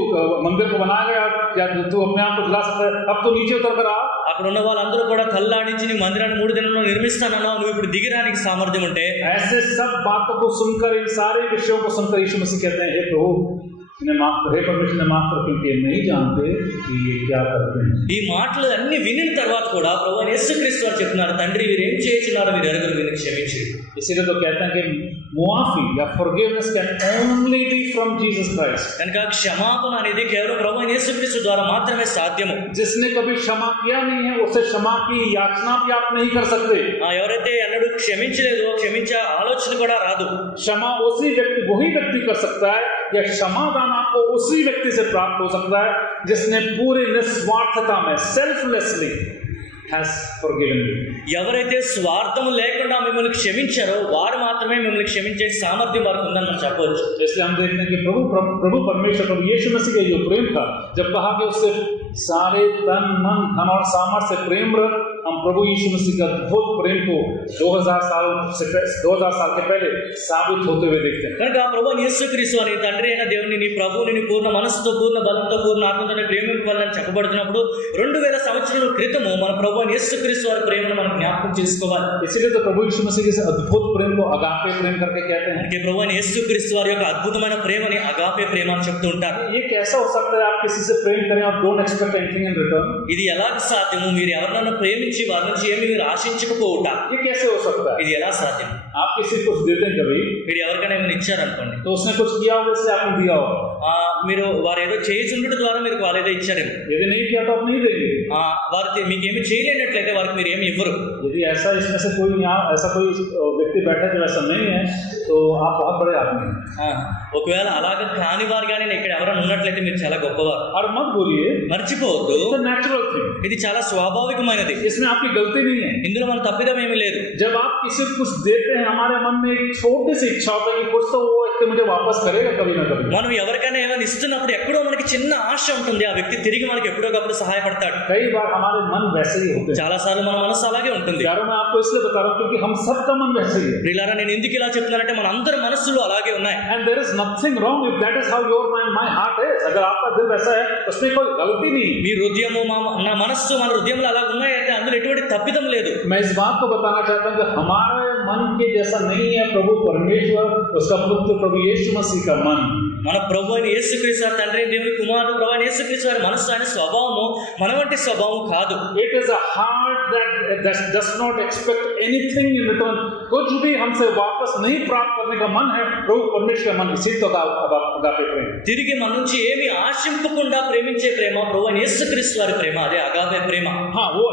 मंदिर को बना गया या तू अपने आप को दिला सकता है, अब तो नीचे उतर कर आ। అక్కడ ఉన్న వాళ్ళందరూ కూడా తల్లాడించి నీ మందిరాన్ని 3 దినాల్లో నిర్మిస్తానన్నావు, నువ్వు ఇప్పుడు దిగిరానికి సామర్థ్యం ఉంటే, ऐसे सब बातों को सुनकर, इन सारे विषयों को सुनकर यीशु मसीह कहते हैं, हे प्रभु इन्हें माफ कर, हे परमेश्वर ने माफ कर, क्योंकि ये नहीं जानते कि ये क्या करते हैं। ఈ మాటలు అన్ని వినిన తర్వాత కూడా ప్రభువైన యేసుక్రీస్తు వారు చెప్తున్నారు, తండ్రి వీరు ఏం చేస్తున్నారు, వీరు ఎరుగురు, వీరిని క్షమించు। इसीलिए तो कहते हैं कि मुआफी या forgiveness can only be from Jesus Christ. కనుక క్షమాపణ అనేది కేవలం ప్రభువైన యేసుక్రీస్తు ద్వారా మాత్రమే సాధ్యము। जिसने कभी क्षमा किया नहीं है उसे क्षमा की याचना भी आप नहीं कर सकते। ఎవరైతే ఎన్నడూ క్షమించలేదో క్షమించే ఆలోచన కూడా రాదు। क्षमा वही व्यक्ति कर सकता है, या क्षमादान आपको उसी व्यक्ति से प्राप्त हो सकता है जिसने पूरी निस्वार्थता में सेल्फलेसली has forgiven you. ఎవరైతే స్వార్థం లేకుండా మిమ్మల్ని క్షమించారో వారు మాత్రమే మిమ్మల్ని క్షమించే సామర్థ్యం వారికి ఉందని మనం చెప్పవచ్చు. इसलिए हम देखते हैं कि प्रभु परमेश्वर प्रभु यीशु मसीह का जो प्रेम था, जब कहा कि उससे सारे तन मन धन और सामर्थ्य से प्रेम रख, हम प्रभु यीशु मसीह का अद्भुत प्रेम को 2000 साल के पहले साबित होते हुए देखते हैं. కనుక ప్రభువైన యేసుక్రీస్తు అని తండ్రి అయిన దేవుని నీ ప్రభువుని నీ పూర్ణ మనసుతో పూర్ణ బలంతో పూర్ణ ఆత్మతో ప్రేమించాలని చెప్పబడుతున్నప్పుడు 2000 సంవత్సరాల క్రితము మన ప్రభువైన యేసుక్రీస్తు వారి ప్రేమను మనం జ్ఞాపకం చేసుకోవాలి. इसलिए तो प्रभु यीशु मसीह के अद्भुत प्रेम को अगापे प्रेम करके कहते हैं. అందుకే ప్రభువైన యేసుక్రీస్తు వారి యొక్క అద్భుతమైన ప్రేమని అగాపే ప్రేమ అని చెప్తూ ఉంటారు. ये कैसा हो सकता है आप किसी से प्रेम करें और don't expect anything in return? ఇది ఎలాగ సాధ్యము? మీరు ఎవరినైనా ప్రేమించి వారి నుంచి ఏమి మీరు ఆశించకపోవుట, ये कैसे हो सकता है? ఇది ఎలా సాధ్యం? आप किसी को कुछ देते हैं कभी, మీరు ఎవరికైనా ఏమైనా ఇచ్చారనుకోండి, तो उसने कुछ किया होगा इसलिए आपने दिया होगा. మీరు వారు ఏదో చేయుచుండడం ద్వారా మీరు వాళ్ళు ఏదో ఇచ్చారేమో. यदि नहीं किया तो आप नहीं देंगे. వారికి మీకు ఏమి చేయలేనట్లయితే వారికి మీరు ఏమి ఇవ్వరు. यदि ऐसा इसमें से कोई यहाँ ऐसा कोई व्यक्ति बैठा जो ऐसा नहीं है तो आप बहुत बड़े आदमी हैं. ఒకవేళ అలాగ కాని వారు కానీ ఇక్కడ ఎవరైనా ఉన్నట్లయితే మీరు చాలా గొప్పవారు. और मत बोलिए, మర్చిపోవద్దు, इट्स अ नेचुरल थिंग. ఇది చాలా స్వాభావికమైనది. इसमें आपकी गलती नहीं है. ఇందులో మన తప్పిదం ఏమీ లేదు. जब आप किसी को कुछ देते हैं, हमारे मन में एक छोटी सी इच्छा होता है कि कुछ तो वो व्यक्ति मुझे वापस करेगा कभी ना कभी. మనం ఎవరికైనా ఏమైనా ఇస్తున్నప్పుడు ఎక్కడో మనకి చిన్న ఆశ ఉంటుంది, ఆ వ్యక్తి తిరిగి మనకి ఎప్పుడోకప్పుడు సహాయపడతాడు. कई बार हमारे मन वैसे ही होते हैं. చాలా సార్లు మన మనసు అలాగే ఉంటుంది. यारों मैं आपको इसलिए बता रहा हूँ क्योंकि हम सबका मन वैसे ही है. ప్రియులారా, నేను ఎందుకు ఇలా చెప్తున్నానంటే మన అందరి మనసులు అలాగే ఉన్నాయి. And there is nothing wrong if that is how your mind, my heart is. अगर आपका दिल वैसा है उसमें कोई गलती नहीं. మీ హృదయము నా మనస్సు మన హృదయంలో అలా ఉన్నాయంటే అందులో ఎటువంటి తప్పిదం లేదు. मैं इस बात को बताना चाहता हूँ कि हमारे मन के जैसा नहीं है प्रभु परमेश्वर, उसका पुत्र प्रभु यीशु मसीह का मन. మన ప్రభు అయిన యేసుక్రీస్తు వారి తండ్రి దేవుని కుమారుడు ప్రభు అయిన యేసుక్రీస్తు వారి మనస్సు ఆయన స్వభావము మన వంటి స్వభావం కాదు. It is a heart that does not expect anything in return. कुछ भी हमसे वापस नहीं प्राप्त करने का मन है प्रभु परमेश्वर का मन. इसी तो अगापे प्रेम. తిరిగి మన నుంచి ఏమి ఆశింపకుండా ప్రేమించే ప్రేమ ప్రభు అయిన యేసుక్రీస్తు వారి ప్రేమ, అదే అగాపే ప్రేమ. हाँ, वो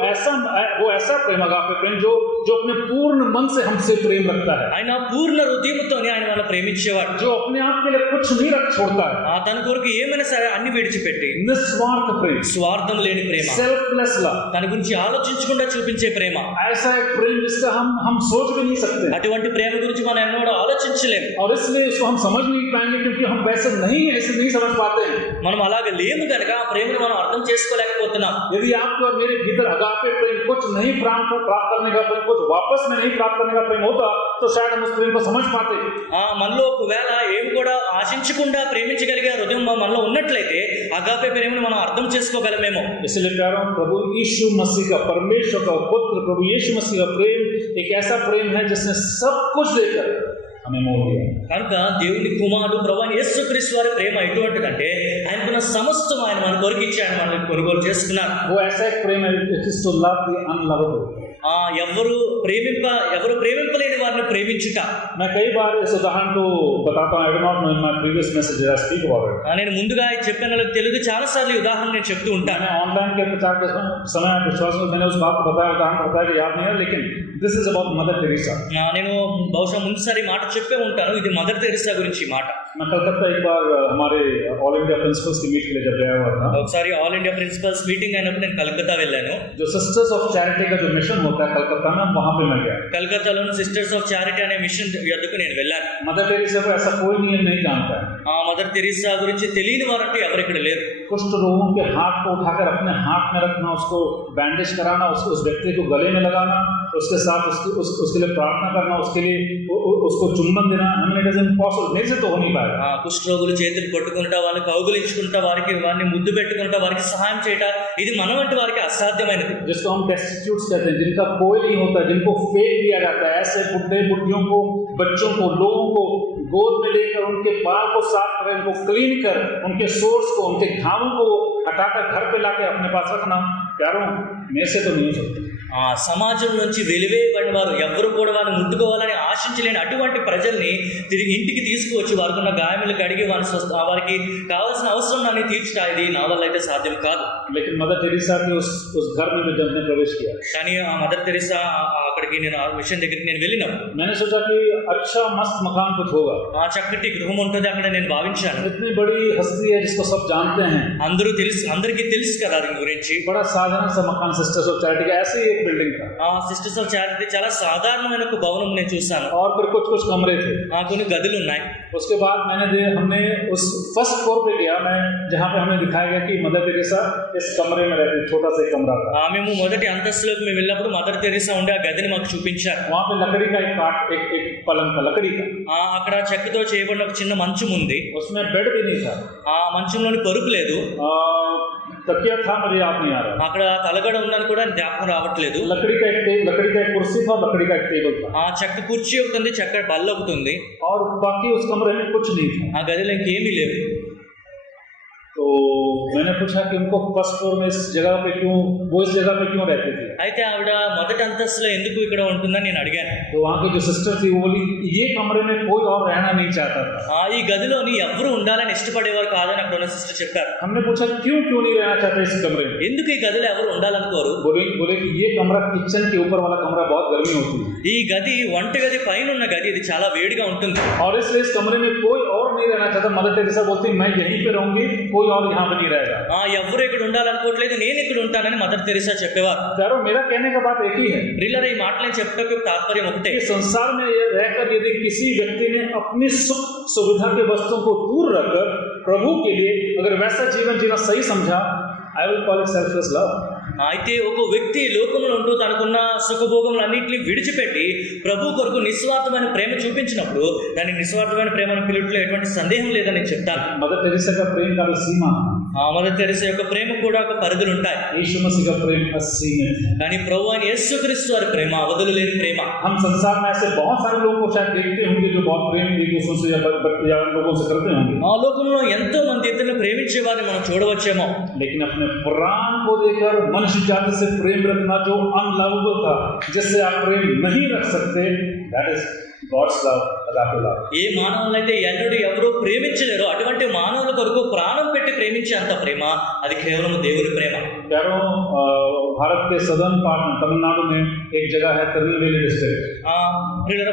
ऐसा प्रेम अगापे प्रेम जो अपने पूर्ण मन से हमसे प्रेम रखता है, ఆయన పూర్ణ హృదయంతోనే ఆయన మనల్ని ప్రేమించేవాడు. जो अपने आप के लिए कुछ नहीं रख छोड़ता है. తన కొరకు ఏమైనా సరే అన్ని విడిచిపెట్టి निस्वार्थ प्रेम, స్వార్థం లేని ప్రేమ, सेल्फलेस लव, తన గురించి ఆలోచించకుండా చూపించే ప్రేమ. ऐसा एक प्रेम जिसका हम सोच भी नहीं सकते. అటువంటి ప్రేమ గురించి మనం ఎన్నడూ ఆలోచించలేము. और इसलिए उसको हम समझ नहीं पाएंगे क्योंकि हम वैसे नहीं है, इसलिए नहीं समझ पाते हैं. మనం అలాగే లేము కనుక ఆ ప్రేమను మనం అర్థం చేసుకోలేకపోతున్నాం. यदि आपको और मेरे भीतर अगापे प्रेम कुछ नहीं प्राप्त करने का प्रेम, कुछ वापस में नहीं प्राप्त करने का प्रेम होता तो शायद हम उस प्रेम को समझ पाते. మనలో ఒకవేళ ఏమి కూడా ఆశించకుండా ప్రేమించగలిగే హృదయం మనలో ఉన్నట్లయితే అగాపే ప్రేమను మనం అర్థం చేసుకోగలమేమో. इसलिए कह रहा हूं प्रभु यीशु मसीह का, परमेश्वर का पुत्र प्रभु यीशु मसीह का प्रेम एक ऐसा प्रेम है जिसने सब कुछ देकर हमें मोल दिया. కనుక దేవుని కుమారుడు ప్రభువైన యేసుక్రీస్తు వారి ప్రేమ ఎటువంటిదంటే ఆయనకున్న సమస్తం ఆయన మన కొరకు ఇచ్చి ఆయన మనల్ని కొనుగోలు చేసుకున్నారు. वो ऐसा एक प्रेम है which is to love the unlovable. ఎవరు ప్రేమింపలేని వారిని ప్రేమించుట. मैं कई बार इस उदाहरण को बताता हूँ. I do not know in my previous message I speak about it. నేను ముందుగా చెప్పిన తెలుగు చాలా సార్లు ఉదాహరణ నేను చెప్తూ ఉంటాను. मैंने ऑनलाइन के प्रचार के समय विश्वास में मैंने उस बात को बताया, उदाहरण बताया कि याद नहीं है, लेकिन this is about mother Teresa. నేను బహుశా ముందుసారి మాట చెప్పే ఉంటాను, ఇది మదర్ తెరిసా గురించి మాట. मैं कलकत्ता एक बार हमारे ऑल इंडिया प्रिंसिपल्स की मीट के लिए जब गया हुआ था. ఒకసారి ఆల్ ఇండియా ప్రిన్సిపల్స్ మీటింగ్ అయినప్పుడు నేను కలకత్తా వెళ్ళాను. जो सिस्टर्स ऑफ चैरिटी का जो मिशन होता है कलकत्ता में, वहां पे मैं गया. కలకత్తాలోని సిస్టర్స్ ఆఫ్ చారిటీ అనే మిషన్ యొద్దకు నేను వెళ్ళాను. मदर टेरेसा को ऐसा कोई नहीं जानता है. మదర్ తెరిసా గురించి తెలియని వారంటే ఎవరు ఇక్కడ లేరు. कुछ लोगों के हाथ को उठाकर अपने हाथ में रखना, उसको बैंडेज कराना, उस व्यक्ति को गले में लगाना, उसके साथ उसके लिए प्रार्थना करना, उसके लिए उसको चुंबन देना, इट इज इम्पॉसिबल. मेरे से तो हो नहीं पाएगा. కుష్ఠరోగులు చేతులు పట్టుకుంటా వాళ్ళని కౌగులించుకుంటా వారిని ముద్దు పెట్టుకుంటా వారికి సహాయం చేయట ఇది మన వంటి వారికి అసాధ్యమైనది. जिसको हम डेस्टिट्यूट्स कहते हैं, जिनका कोई नहीं होता, जिनको फेक दिया जाता है, ऐसे बुढ़े बुढ़ियों को, बच्चों को, लोगों को गोद में लेकर उनके बाल को साफ कर, उनको क्लीन कर, उनके सोर्स को, उनके घावों को हटाकर घर पे लाकर अपने पास रखना, कह रहा हूं मेरे से तो नहीं हो सकता. సమాజం నుంచి వెలివేయబడిన వారు ఎవరు కూడా వారిని ముట్టుకోవాలని ఆశించలేని అటువంటి ప్రజల్ని తిరిగి ఇంటికి తీసుకువచ్చి వారికి ఉన్న గాయములు కడిగి వారికి కావాల్సిన అవసరాన్ని తీర్చట ఇది నా వల్ల అయితే సాధ్యం కాదు. लेकिन मदर टेरेसा के उस घर में जब ने प्रवेश किया, కానీ ఆ మదర్ తెరిసా అక్కడ అక్కడికి నేను ఆ విషయం దగ్గరికి నేను వెళ్ళినప్పుడు मैंने सोचा कि अच्छा मस्त मकान कुछ होगा। ఆ చక్కటి గృహం ఉంటుంది అక్కడ నేను భావించాను. इतनी बड़ी हस्ती है जिसको सब जानते हैं, అందరికీ తెలుసు కదా దీని గురించి. बड़ा साधारण सा मकान सिस्टर्स ऑफ चैरिटी का, ऐसे ही एक बिल्डिंग था। ఆ సిస్టర్స్ ఆఫ్ చారిటీ చాలా సాధారణమైన ఒక భవనం నేను చూసాను. और फिर कुछ कुछ कमरे थे। కొన్ని గదులు ఉన్నాయి. उसके बाद हमने उस फर्स्ट फ्लोर पे गया, मैं जहाँ पे हमें दिखाया गया कि मदर तेरेसा इस कमरे में रहती, छोटा सा कमरा था। మేము మొదటి అంతస్తులోకి మేము వెళ్ళినప్పుడు మదర్ తెరీసా ఉండే ఆ గదిని మాకు చూపించారు. वहाँ पे लकड़ी का एक पलंग था, लकड़ी का। అక్కడ చెక్కతో చేయబడిన ఒక చిన్న మంచం ఉంది. उसमें बेड भी नहीं था। ఆ మంచంలోని పరుపు లేదు. तकिया था, मुझे याद नहीं आ रहा। అక్కడ తలగడ ఉందని కూడా జ్ఞాపకం రావట్లేదు. लकड़ी का एक कुर्सी था, लकड़ी का एक टेबल था। ఆ చెక్క కుర్చీ ఒకటి ఉంది, చెక్క బల్ల ఒకటి ఉంది. और बाकी उस कमरे में कुछ नहीं था। ఆ గదిలో ఇంకేమీ లేవు. तो मैंने पूछा कि उनको फर्स्ट फ्लोर में इस जगह पे क्यों, वो इस जगह पे क्यों रहती थी। అయితే ఆవిడ మొదటి అంతస్తులో ఎందుకు ఇక్కడ ఉంటుందని నేను అడిగాను. तो वहाँ की जो सिस्टर थी वो बोली ये कमरे में कोई और रहना नहीं चाहता था। ఈ గదిలోని ఎవరు ఉండాలని ఇష్టపడేవారు కాదని అక్కడ ఉన్న సిస్టర్ చెప్పారు. हमने पूछा क्यों नहीं रहना चाहते इस कमरे में। ఎందుకు ఈ గదిలో ఎవరు ఉండాలనుకోరు? बोले कि ये कमरा, किचन के ऊपर वाला कमरा बहुत गर्मी होती है। ఈ గది వంటగది పైన ఉన్న గది, ఇది చాలా వేడిగా ఉంటుంది. और इसलिए इस कमरे में कोई और नहीं रहना चाहता। मदर टेरेसा बोलती मैं यहीं पे रहूंगी, कोई और यहाँ पे नहीं रहेगा। ఎవరు ఇక్కడ ఉండాలనుకోవట్లేదు, నేను ఇక్కడ ఉంటానని మదర్ తెరీసా చెప్పేవారు. यारो मेरा कहने का बात एक ही है। ప్రియులారా, ఈ మాటలను చెప్పడానికి తాత్పర్యం ఒకటే. कि संसार में रहकर यदि किसी व्यक्ति ने अपनी सुख सुविधा के वस्तुओं को दूर रखकर प्रभु के लिए अगर वैसा जीवन जीना सही समझा, I will call it selfless love. అయితే ఒక వ్యక్తి లోకంలో ఉంటూ తనకున్న సుఖభోగములన్నింటినీ విడిచిపెట్టి ప్రభు కొరకు నిస్వార్థమైన ప్రేమ చూపించినప్పుడు దాన్ని నిస్వార్థమైన ప్రేమను పిలుపులో ఎటువంటి సందేహం లేదని నేను చెప్తాను. मदर टेरेसा का प्रेम का भी सीमा, మదర్ తెరీసా యొక్క ప్రేమ కూడా ఒక పరిధులు ఉంటాయి. यीशु मसीह का प्रेम असीमित है। కానీ ప్రభు అయిన యేసుక్రీస్తు వారి ప్రేమ అవధులు లేని ప్రేమ. हम संसार में ऐसे बहुत सारे लोगों को शायद देखते होंगे जो बहुत प्रेम एक दूसरों से या लोगों से करते होंगे। ఆ లోకంలో ఎంతో మంది ఇతరులను ప్రేమించే వారిని మనం చూడవచ్చేమో. लेकिन अपने प्राण को देकर मनुष्य जाति से प्रेम रखना जो अनलवेबल था, जिससे आप प्रेम नहीं रख सकते, that is God's love, agape love. ఏ మానవులైతే ఎన్నడూ ఎవరూ ప్రేమించలేరో అటువంటి మానవుల కొరకు ప్రాణం పెట్టి ప్రేమించే అంత ప్రేమ అది కేవలం దేవుని ప్రేమ. भारत के सदर्न पार्ट में, तमिलनाडु में एक जगह है तिरुनेलवेली डिस्ट्रिक्ट।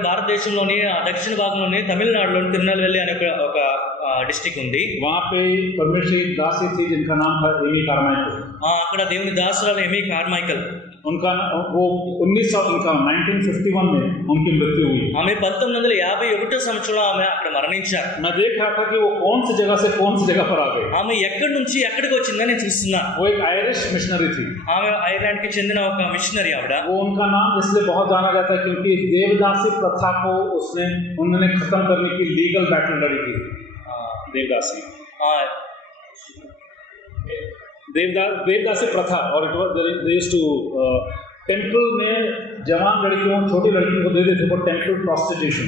భారతదేశంలోని దక్షిణ భాగంలోని తమిళనాడులోని తిరునెల్వేలి అనే ఒక డిస్ట్రిక్ట్ ఉంది. वहाँ पे परमेश्वरी दासी थी जिनका नाम था एमी कार्माइकल। అక్కడ దేవుని దాసురాలు ఎమీ కార్మైకల్. उनका वो 1951 में उनकी मृत्यु हुई। ఆమె 1951 సంవత్సరంలో ఆమె అక్కడ మరణించారు. मैं देख रहा था कि वो कौन सी जगह से कौन सी जगह पर आ गई। ఆమె ఎక్కడి నుంచి ఎక్కడికి వచ్చిందని నేను చూస్తున్నా. वो एक आयरिश मिशनरी थी। ఆమె ఐర్లాండ్ కి చెందిన ఒక మిషనరీ ఆవిడ. वो उनका नाम इसलिए बहुत जाना जाता है क्योंकि देवदासी प्रथा को उन्होंने खत्म करने की लीगल बैटल लड़ी थी। देवदासी प्रथा, और it was they used to temple में जवान लड़कियों, छोटी लड़कियों को दे देते थे फॉर टेंपल प्रॉस्टिट्यूशन।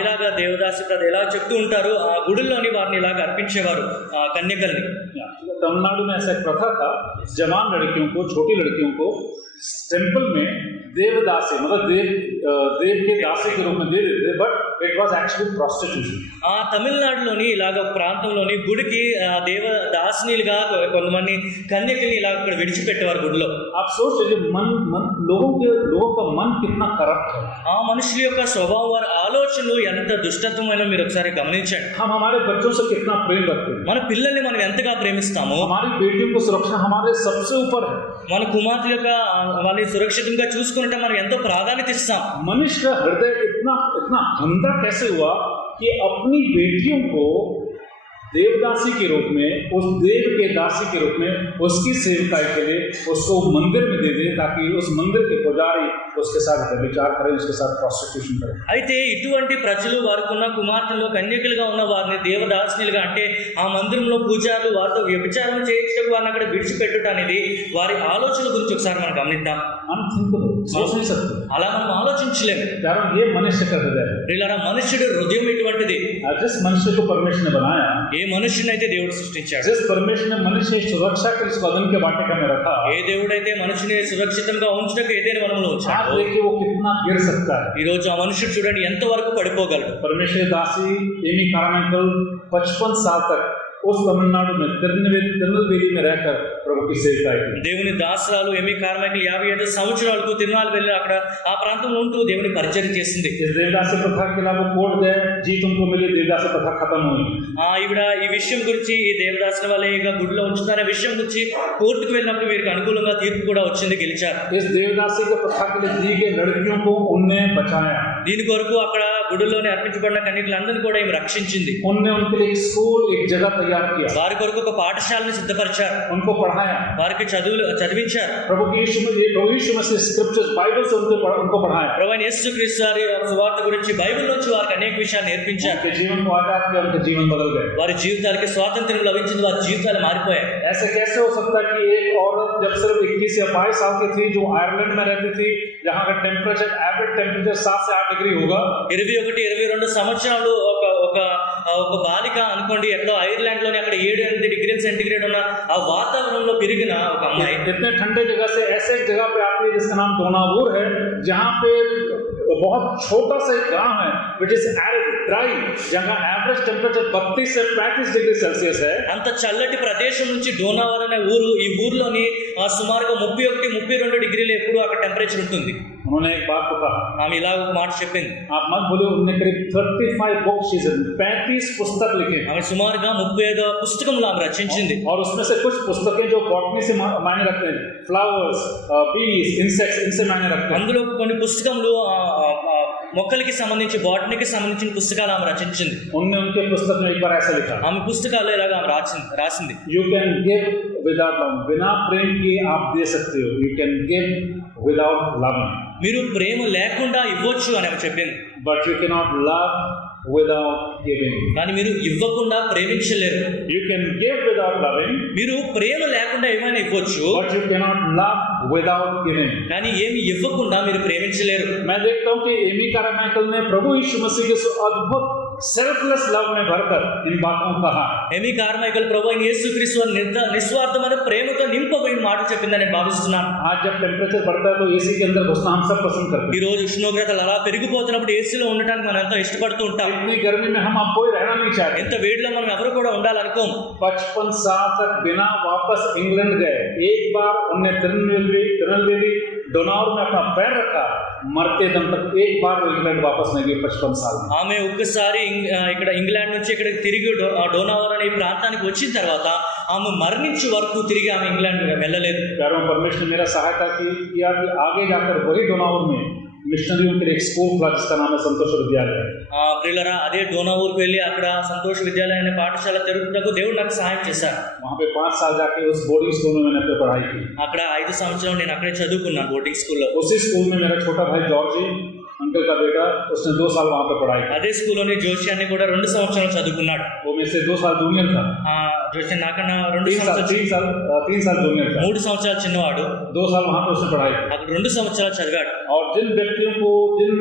ఇలాగా దేవదాసి ప్రథ ఎలా చెప్తూ ఉంటారు, ఆ గుడుల్లోని వారిని ఇలాగ అర్పించేవారు కన్యకల్ని. तमिलनाडु में ऐसा एक प्रथा था, जवान लड़कियों को, छोटी लड़कियों को टेंपल में देवदासी मतलब देव के दासी के रूप में दे देते थे, but it was actually prostitution. తమిళనాడులోని ఇలాగ ప్రాంతంలోని గుడికి దేవదాసినిలుగా కొంతమంది కన్యకల్ని ఇలా అక్కడ విడిచిపెట్టేవారు గుడిలో. आप सोच लीजिए लोगों का मन कितना करप्ट है। ఆ మనుషుల యొక్క స్వభావం, వారి ఆలోచనలు ఎంత దుష్టత్వమైనో మీరు ఒకసారి గమనించండి. हम हमारे बच्चों से कितना प्रेम रखते हैं। మన పిల్లల్ని మనం ఎంతగా ప్రేమిస్తామో, हमारी बेटियों को सुरक्षा हमारे सबसे ऊपर है। మన కుమార్తె యొక్క వాళ్ళని సురక్షితంగా చూసుకుంటే మనం ఎంతో ప్రాధాన్యత ఇస్తాం. मनुष्य का हृदय इतना गंदा कैसे हुआ कि अपनी बेटियों को देवदासी के रूप में, उस देव के दासी के रूप में उसकी सेवकाई के लिए उसको मंदिर में दे दे, ताकि उस मंदिर के पुजारी उसके साथ व्यभिचार करें, उसके साथ प्रॉस्टिट्यूशन करें। అయితే ఇటువంటి ప్రజలు వారికి ఉన్న కుమార్తెలు కన్యకలుగా ఉన్న వారిని దేవదాసినిలుగా, అంటే ఆ మందిరంలో పూజారులు వారితో వ్యభిచారం చేయించడం, వారిని అక్కడ విడిచిపెట్టుట అనేది వారి ఆలోచన గురించి ఒకసారి మనం గమనిద్దాం. అలా మనం ఆలోచించలేము. ये मनुष्य का हृदय है। ఇలా మనుష్యుడు హృదయం ఎటువంటిది? जिस मनुष्य को परमेश्वर ने बनाया, ఏ మనుష్యునైతే దేవుడు సృష్టించాడు, जिस परमेश्वर ने मनुष्य सुरक्षा के इस कदम के वाटिका में रखा, ఏ దేవుడైతే మనుషుని సురక్షితంగా ఉంచడానికి ఏదైనా వనంలో ఉంచాడు, देखिए वो कितना गिर सकता है। ఈ రోజు ఆ మనుషుడు చూడండి ఎంత వరకు పడిపోగలడు. परमेश्वर दासी एमी कार्माइकल 55 साल तक उस तमिलनाडु में तिरुनेलवेली में रहकर प्रभु की सेवकाई की। దేవుని దాసరాలు ఎమి కార్మైకల్ 55 సంవత్సరాలకు తిరునాళ్ళు వెళ్ళి అక్కడ ఆ ప్రాంతంలో ఉంటూ దేవుని పరిచర్య చేసింది. इस देवदासी प्रथा के खिलाफ वो कोर्ट गए, जीत उनको मिली, देवदासी प्रथा खत्म हुई। ఈవిడ ఈ విషయం గురించి ఈ దేవదాసుల వల్ల ఇక గుడిలో ఉంచుతారనే విషయం గురించి కోర్టుకు వెళ్ళినప్పుడు వీరికి అనుకూలంగా తీర్పు కూడా వచ్చింది, గెలిచారు. इस देवदासी की प्रथा के लिए दी गई लड़कियों को उनने बचाया। దీని కొరకు అక్కడ గుడిలోనే అర్పించబడిన కన్యకలందరినీ కూడా ఈమె రక్షించింది. उनने उनके लिए एक स्कूल, एक जगह तैयार किया, వారి కొరకు ఒక పాఠశాలను సిద్ధపరిచారు, उनको पढ़ाया। వారికి చదివించారు. प्रभु यीशु मसीह स्क्रिप्चर्स बाइबल से उनको पढ़ाया। ప్రభువైన యేసుక్రీస్తు వారి సువార్త గురించి బైబిల్ నుంచి వారికి అనేక విషయాలు నేర్పించారు. उनके जीवन को आजाद किया, उनके जीवन बदल गए। వారి జీవితాలకి స్వాతంత్ర్యం లభించింది, వారి జీవితాలు మారిపోయాయి. ऐसे कैसे हो सकता है कि एक औरत जब सिर्फ 21 या 22 साल की थी, जो आयरलैंड में रहती थी, जहां का टेम्परेचर एवरेज टेम्परेचर 7 से 8 डिग्री होगा, 21, 22 సంవత్సరాలు ఒక బాలిక అనుకోండి, ఎక్కడో ఐర్లాండ్ లోని అక్కడ 7-8 డిగ్రీల సెంటీగ్రేడ్ ఉన్న ఆ వాతావరణంలో పెరిగిన ఒక అమ్మాయి इतने ठंडे जगह से ऐसे एक जगह पे आती है जिसका नाम दोनावूर है, जहां पे बहुत छोटा सा एक गांव है विच इज एरिड ड्राई, जहां एवरेज टेम्परेचर 32 से 35 डिग्री सेल्सियस है। అంత చల్లటి ప్రదేశం నుంచి డోనావర్ అనే ఊరు, ఈ ఊర్లోని సుమారుగా 31-32 డిగ్రీలు ఎప్పుడు అక్కడ టెంపరేచర్ ఉంటుంది. उन्होंने एक बात को कहा, ఆమె ఇలా ఒక మాట చెప్పింది. आप मत बोले, उन्होंने करीब 35 बुक्स, 35 पुस्तक लिखे, ఆమె సుమారుగా 35 పుస్తకములు ఆమె రచించింది. और उसमें से कुछ पुस्तकें जो बॉटनी से मायने रखते हैं, फ्लावर्स, बीज, इंसेक्ट्स, इनसे मायने रखते हैं। అందులో కొన్ని పుస్తకములు మొక్కలకి సంబంధించి, బాటనీకి సంబంధించిన పుస్తకాలు ఆమె రచించింది. उन्होंने उनके पुस्तक में एक बार ऐसा लिखा, ఆమె పుస్తకాలు ఇలాగా ఆమె రాసింది. You can give without love, बिना प्रेम किए आप दे सकते हो, you can give without loving, మీరు ప్రేమ లేకుండా ఇవ్వచ్చు అని ఆమె చెప్పింది. But you can not love without giving. కానీ మీరు ఇవ్వకుండా ప్రేమించలేరు. You can give without loving, మీరు ప్రేమ లేకుండా ఏమైనా ఇవ్వచ్చు, but you cannot love without giving. కానీ ఏమి ఇవ్వకుండా మీరు ప్రేమించలేరు. मैं देखता हूँ कि एमी कारमाइकल ने प्रभु यीशु मसीह के अद्भुत सेल्फलेस लव में भरकर इन बातों को कहा। ఎమీ కార్మైకల్ ప్రభువైన యేసుక్రీస్తు నిస్వార్థమైన ప్రేమతో నింపబడిన మాట చెప్పిందని నేను భావిస్తున్నాను. आज जब टेम्परेचर बढ़ता है तो एसी के अंदर घुसना हम सब पसंद करते हैं। ఈ రోజు ఉష్ణోగ్రతలు అలా పెరిగిపోతున్నప్పుడు ఏసీలో ఉండటానికి మనం ఎంతో ఇష్టపడుతూ ఉంటాం. इतनी गर्मी में हम आप कोई रहना नहीं चाहते। ఎంత వేడిలో మనం ఎవరు కూడా ఉండాలనుకోం. 55 साल तक बिना वापस इंग्लैंड गए, एक बार उन्हें तिरुनेलवेली डोनावर में अपना पैर रखा, मरते दम तक एक बार वो इंग्लैंड वापस नहीं गए 55 साल में। ఆమె ఒక్కసారి ఇక్కడ ఇంగ్లాండ్ నుంచి ఇక్కడ తిరిగి డోనావర్ అనే ప్రాంతానికి వచ్చిన తర్వాత ఆమె మరణించే వరకు తిరిగి ఆమె ఇంగ్లాండ్ వెళ్ళలేదు. प्यारों परमेश्वर ने मेरा सहायता किया कि आगे जाकर वही डोनावर में मिशनरियों के लिए एक स्कूल खुला जिसका नाम है संतोष विद्यालय। ప్రియులరా, అదే డోనావూర్కి వెళ్ళి అక్కడ సంతోష విద్యాలయ అనే పాఠశాల తెరుపుటకు దేవుడు నాకు సహాయం చేశారు. वहाँ पे 5 साल जाके उस बोर्डिंग स्कूल में मैंने अपनी पढ़ाई की। అక్కడ 5 సంవత్సరాలు నేను అక్కడే చదువుకున్నాను బోర్డింగ్ స్కూల్లో. उसी स्कूल में मेरा छोटा भाई जॉर्जी अंकल का बेटा, उसने 2 साल वहाँ पे पढ़ाई की। అదే స్కూల్లోని జోషి అని కూడా 2 సంవత్సరాలు చదువుకున్నాడు. वो मेरे से 2 साल जूनियर था। జోషి నాకన్నా 3 साल जूनियर था। 3 సంవత్సరాలు చిన్నవాడు. 2 साल वहाँ पे उसने पढ़ाई की। అక్కడ 2 సంవత్సరాలు చదివాడు. और जिन व्यक्तियों को, जिन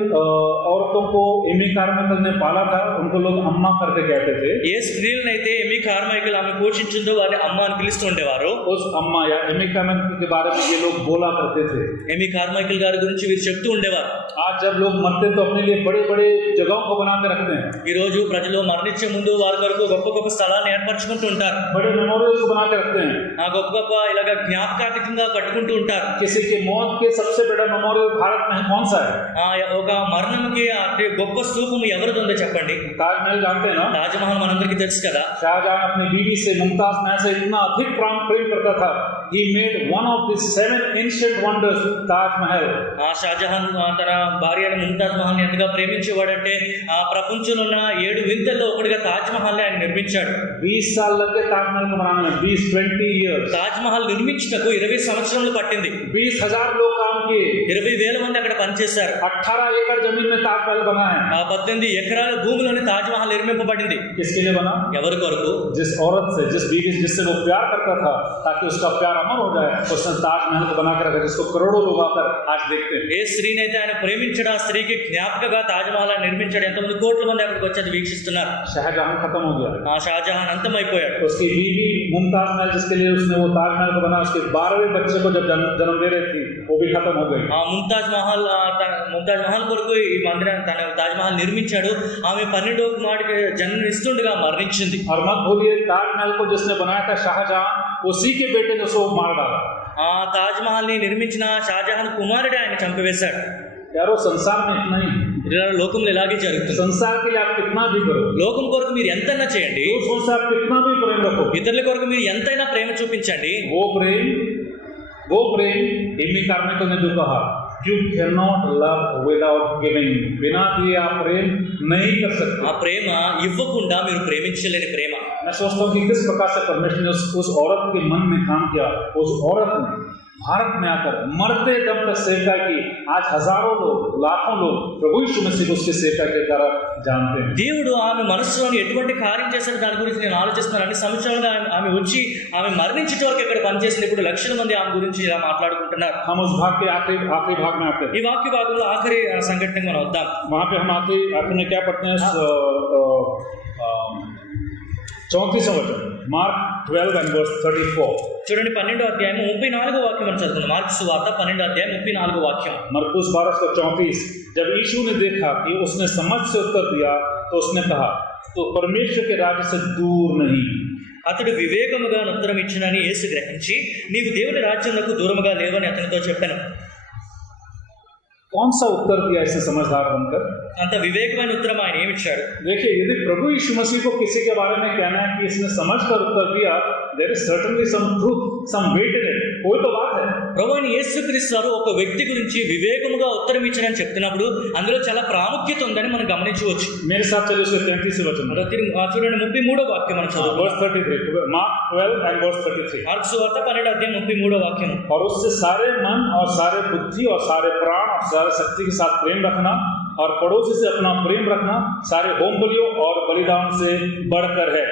औरतों को एमी कारमाइकल ने पाला था, उनको लोग अम्मा करके कहते थे। ఏ స్త్రీలనైతే ఎమీ కార్మైకల్ ఆమె పోషించిందో వారిని అమ్మ అని పిలుస్తూ ఉండేవారు. उस अम्मा या एमी कारमाइकल के बारे में ये लोग बोला करते थे। ఎమీ కార్మైకల్ గారి గురించి వీరు చెప్తూ ఉండేవారు. आज जब लोग मरते तो अपने लिए बड़े बड़े जगहों को बना के रखते हैं। ఈ రోజు ప్రజలు మరణించే ముందు వారి వరకు గొప్ప గొప్ప స్థలాన్ని ఏర్పరచుకుంటూ ఉంటారు. बड़े मेमोरियल्स को बना के रखते हैं। ఆ గొప్ప గొప్ప ఇలాగ జ్ఞాపకార్థకంగా కట్టుకుంటూ ఉంటారు. किसी की मौत के सबसे बड़ा मेमोरियल भारत में कौन सा है? ఒక మరణంకి అంటే గొప్ప స్తూపం ఎవరిది ఉందో చెప్పండి. ताजमहल जानते हैं ना? తాజ్మహల్ మనందరికీ తెలుసు కదా. शाहजहां अपनी बीवी से, मुमताज महल से इतना अधिक प्रेम करता था, he made one of the 7 ancient wonders, Taj Mahal. Shahjahan తన భార్య ముంతాజ్ మహల్ ని ఎంతగా ప్రేమించేవాడంటే ఆ ప్రపంచంలో ఉన్న 7 వింతల్లో ఒకటిగా తాజ్మహల్ ని ఆయన నిర్మించాడు. 20 साल लगे ताजमहल को बनाने में, 20 years। తాజ్మహల్ నిర్మించుటకు 20 సంవత్సరాలు పట్టింది. 20,000 लोग काम किए, 20,000 మంది అక్కడ పనిచేశారు. 18 एकड़ जमीन में ताजमहल बना है। 18 ఎకరాల భూమిలోని తాజ్మహల్ నిర్మింపబడింది. किसके लिए बना? ఎవరి కొరకు? जिस औरत से, जिस बीवी जिससे वो प्यार करता था, ताकि उसका प्यार अमर हो जाए, उसने ताजमहल को बना के रखा, जिसको करोड़ों लोग आकर आज देखते हैं। ఏ స్త్రీనైతే ఆయన ప్రేమించాడు ఆ స్త్రీకి జ్ఞాపకగా తాజ్మహల్ నిర్మించాడు. ఎంతమంది కోట్ల మంది అక్కడికి వచ్చి అది వీక్షిస్తున్నారు. शाहजहां खत्म हो गया। ఆ షాజహాన్ అంతమైపోయాడు. उसकी बीवी मुमताज महल, जिसके लिए उसने वो ताजमहल को बना, उसके 12वें बच्चे को जब जन्म दे रही थी, वो भी खत्म हो गई। ఆ ముంతాజ్ మహల్ కొరకు ఈ మందిరాన్ని తన తాజ్మహల్ నిర్మించాడు. ఆమె 12వ కుమారుడికి జన్మనిస్తుండగా మరణించింది. और मत भूलिए, ताजमहल को जिसने बनाया था शाहजहां, उसी के बेटे ने उसको मार डाला। ఆ తాజ్ మహల్ ని నిర్మించిన షాజహాన్ కుమారుడే ఆయన చంపివేశాడు. यारो संसार में इतना ही, ఇలా లోకంలో ఇలాగే జరుగుతుంది. संसार के लिए आप कितना भी करो, లోకం కొరకు మీరు ఎంతైనా చేయండి, दूसरों से आप कितना भी प्रेम रखो, ఇతరుల కొరకు మీరు ఎంతైనా ప్రేమ చూపించండి, वो प्रेम इन्हीं कारण को ने जो कहा, you cannot love without giving, बिना दिए आप प्रेम नहीं कर सकते। ఆ ప్రేమ ఇవ్వకుండా మీరు ప్రేమించలేని ప్రేమ. मैं सोचता हूँ कि किस प्रकार से परमेश्वर ने उस औरत के मन में काम किया। उस औरत ने भारत में आकर मरते दम तक सेवका की। आज हजारों लोग, लाखों लोग प्रभु यीशु मसीह को उसके सेवका के द्वारा जानते हैं। దేవుడు ఆమె మనసులోని ఎటువంటి కార్యం చేశాడు దాని గురించి నేను ఆలోచిస్తున్నాను. అన్ని సంవత్సరాలుగా ఆమె వచ్చి ఆమె మరణించే వరకు ఇక్కడ పనిచేసింది. ఇప్పుడు లక్షల మంది ఆమె గురించి ఇలా మాట్లాడుకుంటున్నారు. हम उस भाग के आखिरी भाग में आते हैं। ఈ వాక్య భాగంలో ఆఖరి సంఘటనకు మనం వద్దాం. वहाँ पे हम आखिर में क्या पढ़ते हैं? 34वां वचन, मार्क 12 and verse 34। చూడండి 12వ అధ్యాయం 34వ వాక్యం మనం చదువుకుందాం. మార్కు సువార్త 12వ అధ్యాయం 34వ వాక్యం. मरकुस 12:34। जब यीशु ने देखा कि उसने समझ से उत्तर दिया तो उसने कहा, तो परमेश्वर के राज्य से दूर नहीं। అతడు వివేకముగా ఉత్తరం ఇచ్చినని యేసు గ్రహించి, నీవు దేవుని రాజ్యమునకు దూరముగా లేవని అతనితో చెప్పాను. कौन सा उत्तर दिया इसने समझदार बनकर? అంత వివేకమైన ఉత్తరం ఆయన ఏమిచ్చాడు? देखिए, यदि प्रभु यीशु मसीह को किसी के बारे में कहना है कि इसने समझकर उत्तर दिया, there is certainly some truth, some weight in it, कोई तो बात है। ప్రభు అయిన యేసుక్రీస్తు వారు ఒక వ్యక్తి గురించి వివేకముగా ఉత్తరం ఇచ్చారని చెప్తున్నప్పుడు అందులో చాలా ప్రాముఖ్యత ఉందని మనం గమనించవచ్చు. मेरे साथ चलिए उसके 33 वचन, చూడండి 33వ వాక్యం మనం చదువుతాం. verse 33, mark 12 and verse 33। Mark సువార్త 12వ అధ్యాయం 33వ వాక్యం. और उससे सारे मन और सारे बुद्धि और सारे प्राण और सारे शक्ति के साथ प्रेम रखना, और पड़ोसी से अपना प्रेम रखना सारे होम बलियों और बलिदान से बढ़कर है।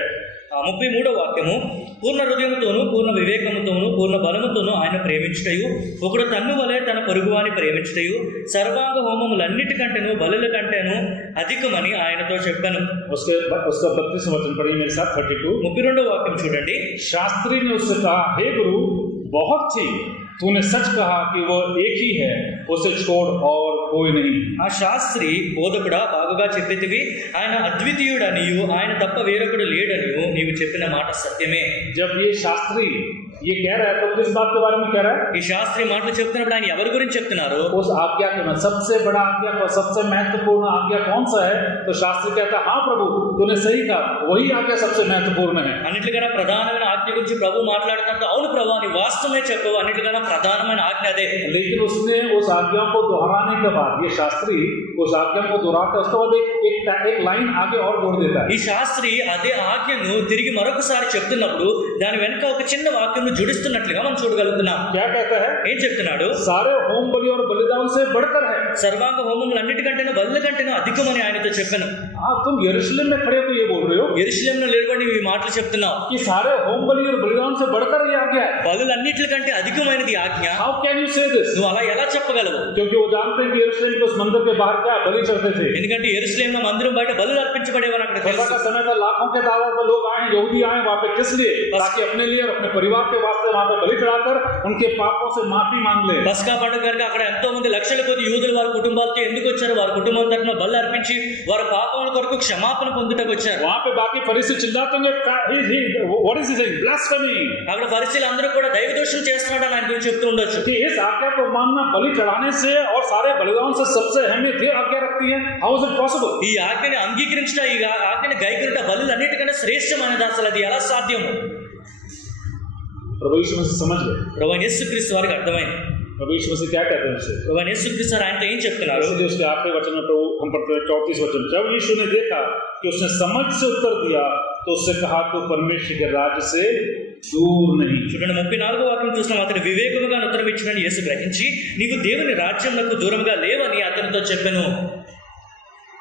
33వ వాక్యము, పూర్ణ హృదయముతోను పూర్ణ వివేకముతోను పూర్ణ బలముతోను ఆయన ప్రేమించుటయు, ఒకడు తన్ను వలె తన పొరుగువాని ప్రేమించుటయు సర్వాంగ హోమములన్నిటికంటేను బలుల కంటేను అధికమని ఆయనతో చెప్పాను. उसका 32वां वचन पढ़िए मेरे साथ, 32। 32వ వాక్యం చూడండి. शास्त्री ने उससे कहा, हे गुरु, बहुत ठीक, तूने सच कहा कि वो एक ही है, उसे छोड़ और कोई नहीं। ఆ శాస్త్రి బోధకుడా, బాగుగా చెప్పేదివి, ఆయన అద్వితీయుడనియు ఆయన తప్ప వేరొకడు లేడనియు నీవు చెప్పిన మాట సత్యమే. जब ये शास्त्री ये कह रहा है तो किस बात के बारे में कह रहा है? ఈ శాస్త్రి మాటలు చెప్తున్నప్పుడు ఆయన ఎవరి గురించి చెప్తున్నారు? उस आज्ञा के में सबसे बड़ा आज्ञा और सबसे महत्वपूर्ण आज्ञा कौन सा है? तो शास्त्री कहता है, हाँ प्रभु, तूने सही कहा, वही आज्ञा सबसे महत्वपूर्ण है। అన్నిటికన్నా ప్రధానమైన ఆజ్ఞ గురించి ప్రభు మాట్లాడుతున్నప్పుడు అవును ప్రభు అని వాస్తవమే చెప్పవు, అన్నిటికన్నా ప్రధానమైన ఆజ్ఞ అదే. लेकिन उसने उस आज्ञा को दोहराने के बाद ये शास्त्री उस आज्ञा को दोहराता है, उसके बाद एक लाइन आगे और जोड़ देता है। ఈ శాస్త్రి అదే ఆజ్ఞను తిరిగి మరొకసారి చెప్తున్నప్పుడు దాని వెనక ఒక చిన్న వాక్యం జుడిస్తున్నట్లుగా మనం చూడగలుగుతున్నాం. क्या कहता है? ఏం చెప్తున్నాడు? सारे होम बलि और बलिदान से बढ़कर है, సర్వాంగ హోమములన్నిటికంటేను బలుల కంటేను అధికమని ఆయనతో చెప్పాను. तुम यरूशलेम में खड़े हो ये बोल रहे हो యెరూషలేములో నిలబడి ఈ మాటలు చెప్తున్నావు. कि सारे होम बलि और बलिदान से बढ़कर ये आज्ञा है। బలులన్నిటికంటే అధికమైనది ఆజ్ఞ. How can you say this? నువ్వు అలా ఎలా చెప్పగలవు? क्योंकि वो जानते हैं कि यरूशलेम के उस मंदिर के बाहर क्या बलि चढ़ते थे। ఎందుకంటే యెరూషలేములో మందిరం బయట బలులు అర్పించబడేవని అక్కడ फसह తెలుసు. का समय था, लाखों के तादाद में लोग आए, यहूदी आए वहाँ पे किस लिए? ताकि अपने लिए और अपने परिवार के वास्ते वहाँ पे बलि चढ़ाकर उनके पापों से माफी मांग ले। పస్కా పండుగ కనుక అక్కడ ఎంతో మంది లక్షల కొద్ది యూదులు వారి కుటుంబాలతో ఎందుకు వచ్చారు? వారి కుటుంబం తరఫున బలు అర్పించి వారి పాపముల కొరకు క్షమాపణ పొందుటకు వచ్చారు. वहाँ पे बाकी फरीसी चिल्लाते होंगे, what is he saying? Blasphemy। అక్కడ పరిస్థితులు అందరూ కూడా దైవ దోషం చేస్తున్నాడు అని ఆయన గురించి చెప్తూ ఉండొచ్చు. कि इस आज्ञा को मानना बलि चढ़ाने से और सारे बलिदान से सबसे अहमियत ये आज्ञा रखती है। How is it possible? ఈ ఆజ్ఞని అంగీకరించడం, ఈ ఆజ్ఞని గైకొనుట బలులు అన్నిటికన్నా శ్రేష్టమైనది. అసలు అది ఎలా సాధ్యము? प्रभु यीशु मसीह समझ गए। ప్రభు యేసుక్రీస్తు వారికి అర్థమైంది. प्रभु यीशु मसीह क्या कहते हैं उससे? ప్రభు యేసుక్రీస్తు వారు ఆయనతో ఏం చెప్తున్నారు? इसलिए उसके आखिरी वचन में प्रभु हम पढ़ते हैं 34 वचन, जब यीशु ने देखा कि उसने समझ से उत्तर दिया तो उससे कहा, तो परमेश्वर के राज्य से दूर नहीं। చూడండి 34వ వాక్యం చూస్తున్నాం. అతడు వివేకముగా ఉత్తరం ఇచ్చినని యేసు గ్రహించి, నీవు దేవుని రాజ్యమునకు దూరంగా లేవని అతనితో చెప్పెను.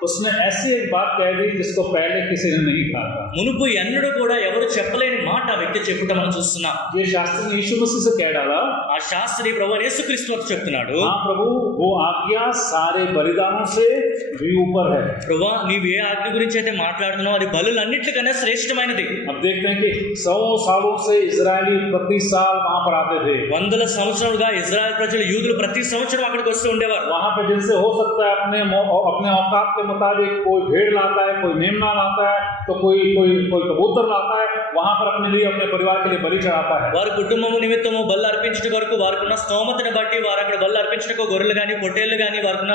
उसने ऐसी एक बात कह दी जिसको पहले किसी ने नहीं कहा था। మునుపు ఎన్నడూ కూడా ఎవరు చెప్పలేని మాట ఆ వ్యక్తి చెప్పుట మనం చూస్తున్నాం. ये शास्त्री ने यीशु मसीह से कह डाला, ఆ శాస్త్రి ప్రభు యేసుక్రీస్తు వారు చెప్తున్నాడు, हाँ प्रभु, वो आज्ञा सारे बलिदानों से भी ऊपर है। ప్రభు నీవు ఏ ఆజ్ఞ గురించి అయితే మాట్లాడుతున్నావు అది బలులన్నిటికన్నా శ్రేష్టమైనది. अब देखते हैं कि 100 सालों से इजरायली प्रति साल वहां पर आते थे। వందల సంవత్సరాలుగా ఇజ్రాయెల్ ప్రజలు యూదులు ప్రతి సంవత్సరం అక్కడికి వస్తూ ఉండేవారు. वहां पे जिनसे हो सकता है अपने औकात के मुताबिक कोई भेड़ लाता है, कोई मेमना लाता है, तो कोई कोई कोई कबूतर लाता है, वहां पर अपने लिए अपने परिवार के लिए बलि चढ़ाता है। వారి కుటుంబము నిమిత్తము బల్ల అర్పించుట కొరకు వారికున్న స్తోమతను బట్టి వారు అక్కడ బల్ల అర్పించుటకు గొర్రెలు గాని పొట్టేళ్లు గాని వారికున్న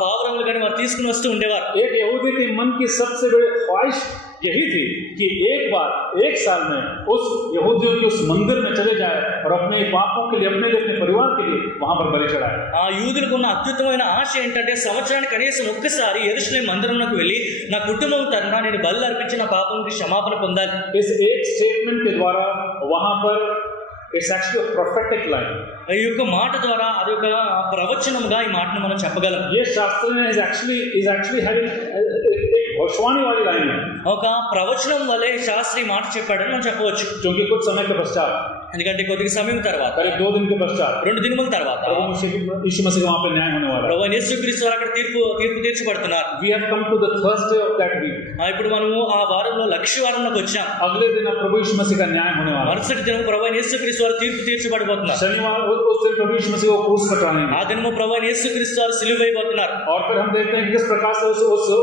పావురములు గాని వారు తీసుకుని వస్తూ ఉండేవారు. एक यहूदी के मन की सबसे बड़ी ख्वाहिश यही थी कि एक बार एक साल में उस यहूदियों के उस मंदिर में चले जाए और अपने पापों के लिए, अपने लिए, अपने परिवार के लिए वहां पर बलि चढ़ाए। ఆ యూదులకు ఉన్న అద్భుతమైన ఆశ ఏంటంటే సంవత్సరానికి కనీసం ఒక్కసారి యెరూషలేము మందిరంలోకి వెళ్ళి నా కుటుంబం తరపున నేను బలి అర్పించి నా పాపంకి క్షమాపణ పొందాలి. इस एक स्टेटमेंट के द्वारा वहां पर it's actually a prophetic line. ఈ యొక్క మాట ద్వారా అది ఒక ప్రవచనముగా ఈ మాటను మనం చెప్పగలం. ये शास्त्र में इज एक्चुअली हैविंग एक भविष्यवाणी वाली लाइन है, ఒక ప్రవచనం వలె శాస్త్రి మాట చెప్పాడని మనం చెప్పవచ్చు. क्योंकि कुछ समय के पश्चात, ఎందుకంటే కొద్ది సమయం తర్వాత, करीब 2 दिन के पश्चात 2 దినముల తర్వాత प्रभु यीशु मसीह का वहां पे न्याय होने वाला है। ప్రభువైన యేసుక్రీస్తు వారు అక్కడ తీర్పు తీర్చబడుతున్నారు. We have come to the Thursday of that week. ఇప్పుడు మనము ఆ వారంలో లక్ష్య వారంలోకి వచ్చాం. अगले दिन प्रभु यीशु मसीह का न्याय होने वाला है। మరుసటి దినం ప్రభువైన యేసుక్రీస్తు వారు తీర్పు తీర్చబడబోతున్నారు. शनिवार उस दिन प्रभु यीशु मसीह को क्रूस पर चढ़ाएंगे। ఆ దినము ప్రభువైన యేసుక్రీస్తు వారు సిలువ వేయబోతున్నారు. और फिर हम देखते हैं कि किस प्रकार से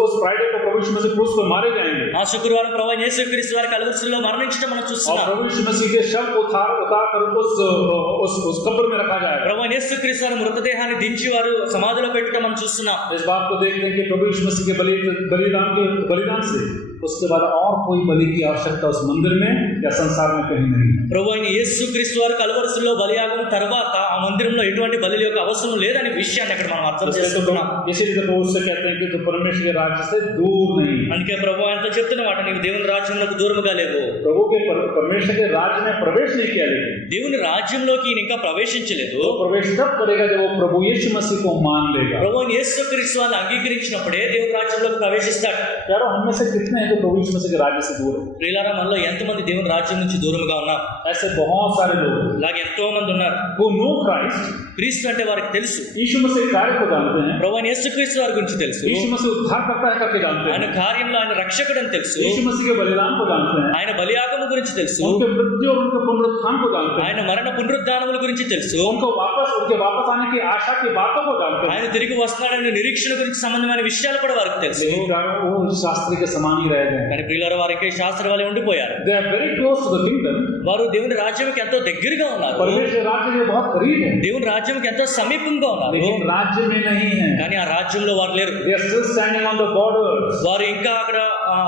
उस फ्राइडे को प्रभु यीशु मसीह क्रूस पर मारे जाएंगे। ఆ శుక్రవారం ప్రభువైన యేసుక్రీస్తు వారు కలువరిలో మరణించడం మనం और చూస్తున్నాం. प्रभु यीशु मसीह के शव को उतार कर उस कब्र में रखा जाएगा। ప్రభువైన యేసుక్రీస్తు వారి మృతదేహాన్ని దించి వారు సమాధిలో పెట్టడం మనం చూస్తున్నాం. इस बात को देखते हैं कि प्रभु यीशु मसीह के बलिदान से उसके बाद और कोई बलि की आवश्यकता उस मंदिर में या संसार में कहीं नहीं। ప్రభువైన యేసుక్రీస్తు వారు కలువరిలో బలియాగం తర్వాత ఆ మందిరంలో ఎటువంటి బలి యొక్క అవసరం లేదనే విషయాన్ని అక్కడ మనం అర్థం చేసుకుంటున్నాం. इसीलिए प्रभु उससे कहते हैं कि तो परमेश्वर के राज्य से दूर नहीं। అందుకే ప్రభు ఆయనతో చెప్తున్న మాట, నీవు దేవుని రాజ్యంలోకి దూరముగా లేవు. प्रभु के परमेश्वर के राज्य में प्रवेश नहीं किया, लेकिन దేవుని రాజ్యంలోకి ఈయన ఇంకా ప్రవేశించలేదు. वो प्रवेश तब करेगा जब वो प्रभु यीशु मसीह को मान लेगा। ప్రభువైన యేసుక్రీస్తు వారిని అంగీకరించినప్పుడే దేవుని రాజ్యంలోకి ప్రవేశిస్తాడు. यारो हम में से कितने हैं जो प्रभु यीशु मसीह के राज्य से दूर है? ప్రియులారా, మనలో ఎంతమంది దేవుని రాజ్యం నుంచి దూరముగా ఉన్నారు? ऐसे बहुत सारे लोग అలాగే ఎంతో మంది ఉన్నారు. who know Christ, క్రీస్తు అంటే వారికి తెలుసు, यीशु मसीह के कार्य को जानते हैं, ప్రభువైన యేసుక్రీస్తు వారి గురించి తెలుసు, यीशु मसीह उद्धार करता है करके जानते ఆయన हैं, కార్యంలో ఆయన రక్షకుడు అని తెలుసు, यीशु मसीह के बलिदान को जानते हैं, ఆయన బలియాగము గురించి తెలుసు, उनके मृत्यु और उनके पुनरुत्थान को जानते हैं, ఆయన మరణ పునరుద్ధానముల గురించి తెలుసు, उनके वापस आने की आशा की बातों को जानते हैं। ఆయన తిరిగి వస్తున్నాడనే నిరీక్షణ గురించి సంబంధమైన విషయాలు కూడా వారికి తెలుసు. लेकिन यारो वो शास्त्री के समान ही रह गए। కానీ ప్రియులారా, వారికి శాస్త్ర వలె ఉండిపోయారు. They are very close to the kingdom, వారు దేవుని రాజ్యానికి ఎంతో దగ్గరగా ఉన్నారు, परमेश्वर राज्य के बहुत करीब है, దేవుని రాజ్యానికి ఎంతో సమీపంగా ఉన్నారు, लेकिन राज्य में नहीं है। కానీ ఆ రాజ్యంలో వారు లేరు. They are still standing on the borders. వారు ఇంకా అక్కడ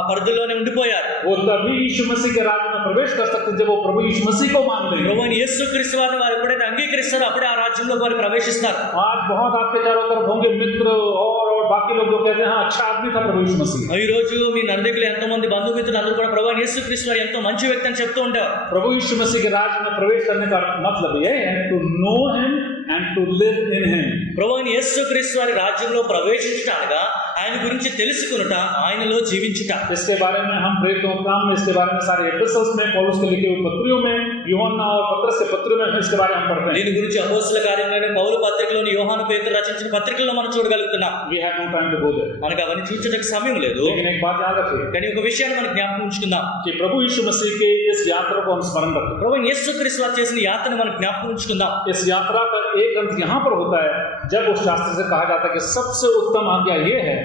పరిధిలోనే ఉండిపోయారు. वो तभी यीशु मसीह के राज्य में प्रवेश कर सकते जब वो प्रभु यीशु मसीह को मान लेंगे। ప్రభువైన యేసుక్రీస్తు వారిని వారు ఎప్పుడైతే అంగీకరిస్తారో అప్పుడే ఆ రాజ్యంలో వారు ప్రవేశిస్తారు. आज बहुत आपके चारों तरफ होंगे मित्र और बाकी लोग जो कहते हैं हाँ अच्छा आदमी था प्रभु यीशु मसीह। ఈ రోజు మీ నందికులు ఎంతో మంది బంధుమిత్రులు అందరూ కూడా ప్రభువైన యేసుక్రీస్తు వారు ఎంతో మంచి వ్యక్తి అని చెప్తూ ఉంటారు. प्रभु यीशु मसीह के राज्य में प्रवेश करने का मतलब ये है to know him and to live in him. ప్రభువైన యేసుక్రీస్తు వారి రాజ్యంలో ప్రవేశించుట అనగా ఆయన గురించి తెలుసుకొనుట, ఆయనలో జీవించుట. इसके बारे में हम प्रेरितों के काम में, इसके बारे में सारे एपिसोड्स में, पौलुस के लिखे हुए पत्रियों में, यूहन्ना और पतरस के पत्रों में इसके बारे में हम पढ़ते हैं। దీని గురించి అపోస్తల కార్యంలోని పౌలు పత్రికలోని యోహాను పేతురు రచించిన పత్రికల్లో మనం చూడగలుగుతున్నాం. We have no time to go there. మనకు అవన్నీ చూడడానికి సమయం లేదు. लेकिन एक बात याद रखिए కానీ ఒక విషయాన్ని మనం జ్ఞాపకం ఉంచుకుందాం. कि प्रभु यीशु मसीह के इस यात्रा को हम स्मरण रखें। ప్రభువైన యేసుక్రీస్తు వారు చేసిన యాత్రను మనం జ్ఞాపకం ఉంచుకుందాం. इस यात्रा का एक अंत यहाँ पर होता है जब उस शास्त्र से कहा जाता है कि सबसे उत्तम आज्ञा ये है,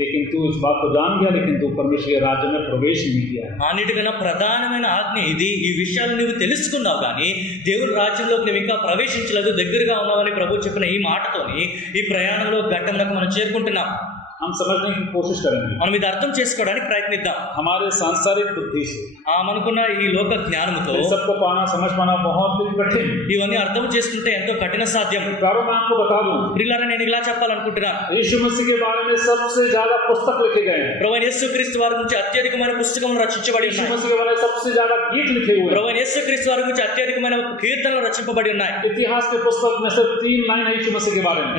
लेकिन तू इस बात को जान गया, लेकिन तू परमेश्वर के राज्य में प्रवेश नहीं किया। అన్నిటికన్నా ప్రధానమైన ఆజ్ఞ ఇది. ఈ విషయాలు నువ్వు తెలుసుకున్నావు కానీ దేవుని రాజ్యంలోకి నువ్వు ఇంకా ప్రవేశించలేదు, దగ్గరగా ఉన్నావని ప్రభు చెప్పిన ఈ మాటతోని ఈ ప్రయాణంలో ఘట్టంలోకి మనం చేరుకుంటున్నాం. हम समझने की कोशिश करेंगे। మనం ఇది అర్థం చేసుకోవడానికి ప్రయత్నిద్దాం. हमारे सांसारिक बुद्धि से మనకున్న ఈ లోక జ్ఞానంతో इन सबको पाना समझ पाना बहुत कठिन। ఇవన్నీ అర్థం చేసుకుంటే ఎంతో కఠిన సాధ్యం. कारों मैं आपको बता दूं, ప్రియులారా, నేను ఇలా చెప్పాలనుకుంటున్నా. यीशु मसीह के बारे में सबसे ज्यादा पुस्तक लिखे गए हैं। ప్రభువైన యేసుక్రీస్తు వారి గురించి అత్యధికమైన పుస్తకములు రచించబడి यीशु ఉన్నాయి. मसीह के बारे में सबसे ज्यादा गीत लिखे हुए हैं। ప్రభువైన యేసుక్రీస్తు వారి గురించి అత్యధికమైన కీర్తనలు రచింపబడి ఉన్నాయి. इतिहास के पुस्तक में सिर्फ 3 लाइन है यीशु मसीह के बारे में।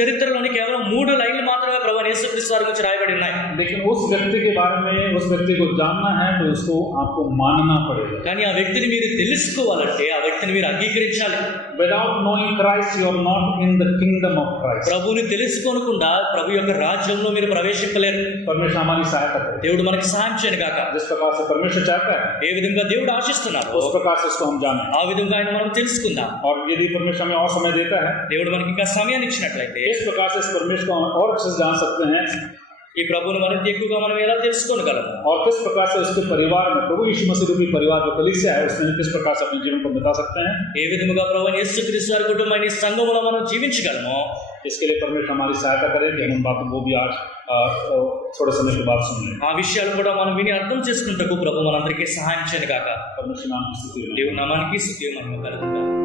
చరిత్రలోని కేవలం 3 లైన్లు మాత్రమే ప్రభువైన యేసుక్రీస్తు వారి గురించి రాయబడి ఉన్నాయి. लेकिन उस व्यक्ति के बारे में, उस व्यक्ति को जानना है तो उसको आपको मानना पड़ेगा। కానీ ఆ వ్యక్తిని మీరు తెలుసుకోవాలంటే ఆ వ్యక్తిని మీరు అంగీకరించాలి. Without knowing Christ, you are not in the kingdom of Christ. ప్రభువుని తెలుసుకోనకుండా ప్రభు యొక్క రాజ్యంలో మీరు ప్రవేశించలేరు. परमेश्वर हमारी सहायता करे। దేవుడు మనకి సహాయం చేయను గాక. जिस प्रकार से परमेश्वर चाहता है, ఏ విధంగా దేవుడు ఆశిస్తున్నారు उस प्रकार से उसको हम जाने। ఆ విధంగా ఆయన మనం తెలుసుకుందాం. और यदि परमेश्वर हमें और समय देता है, దేవుడు మనకి ఇంకా సమయాన్ని ఇచ్చినట్లయితే इस प्रकार से इस परमेश्वर को और अच्छे से जान सकते हैं ఈ ప్రభువును మరింత ఎక్కువగా మనం ఎలా తెలుసుకోగలము और किस प्रकार से उसके परिवार में प्रभु यीशु मसीह रूपी परिवार जो कलीसिया है उसमें किस प्रकार से अपने जीवन को बिता सकते हैं, ఏ విధముగా ప్రభువైన యేసుక్రీస్తు వారి కుటుంబాన్ని సంఘములో మనం జీవించగలమో इसके लिए परमेश्वर हमारी सहायता करें कि हम उन बातों को भी आज थोड़े समय के बाद सुन लें। ఆ విషయాలు కూడా మనం విని అర్థం చేసుకుంటకు ప్రభు మనందరికీ సహాయం చేయను గాక। परमेश्वर नाम की स्तुति हो। దేవుని నామానికి స్తుతి మహిమ కలుగును గాక।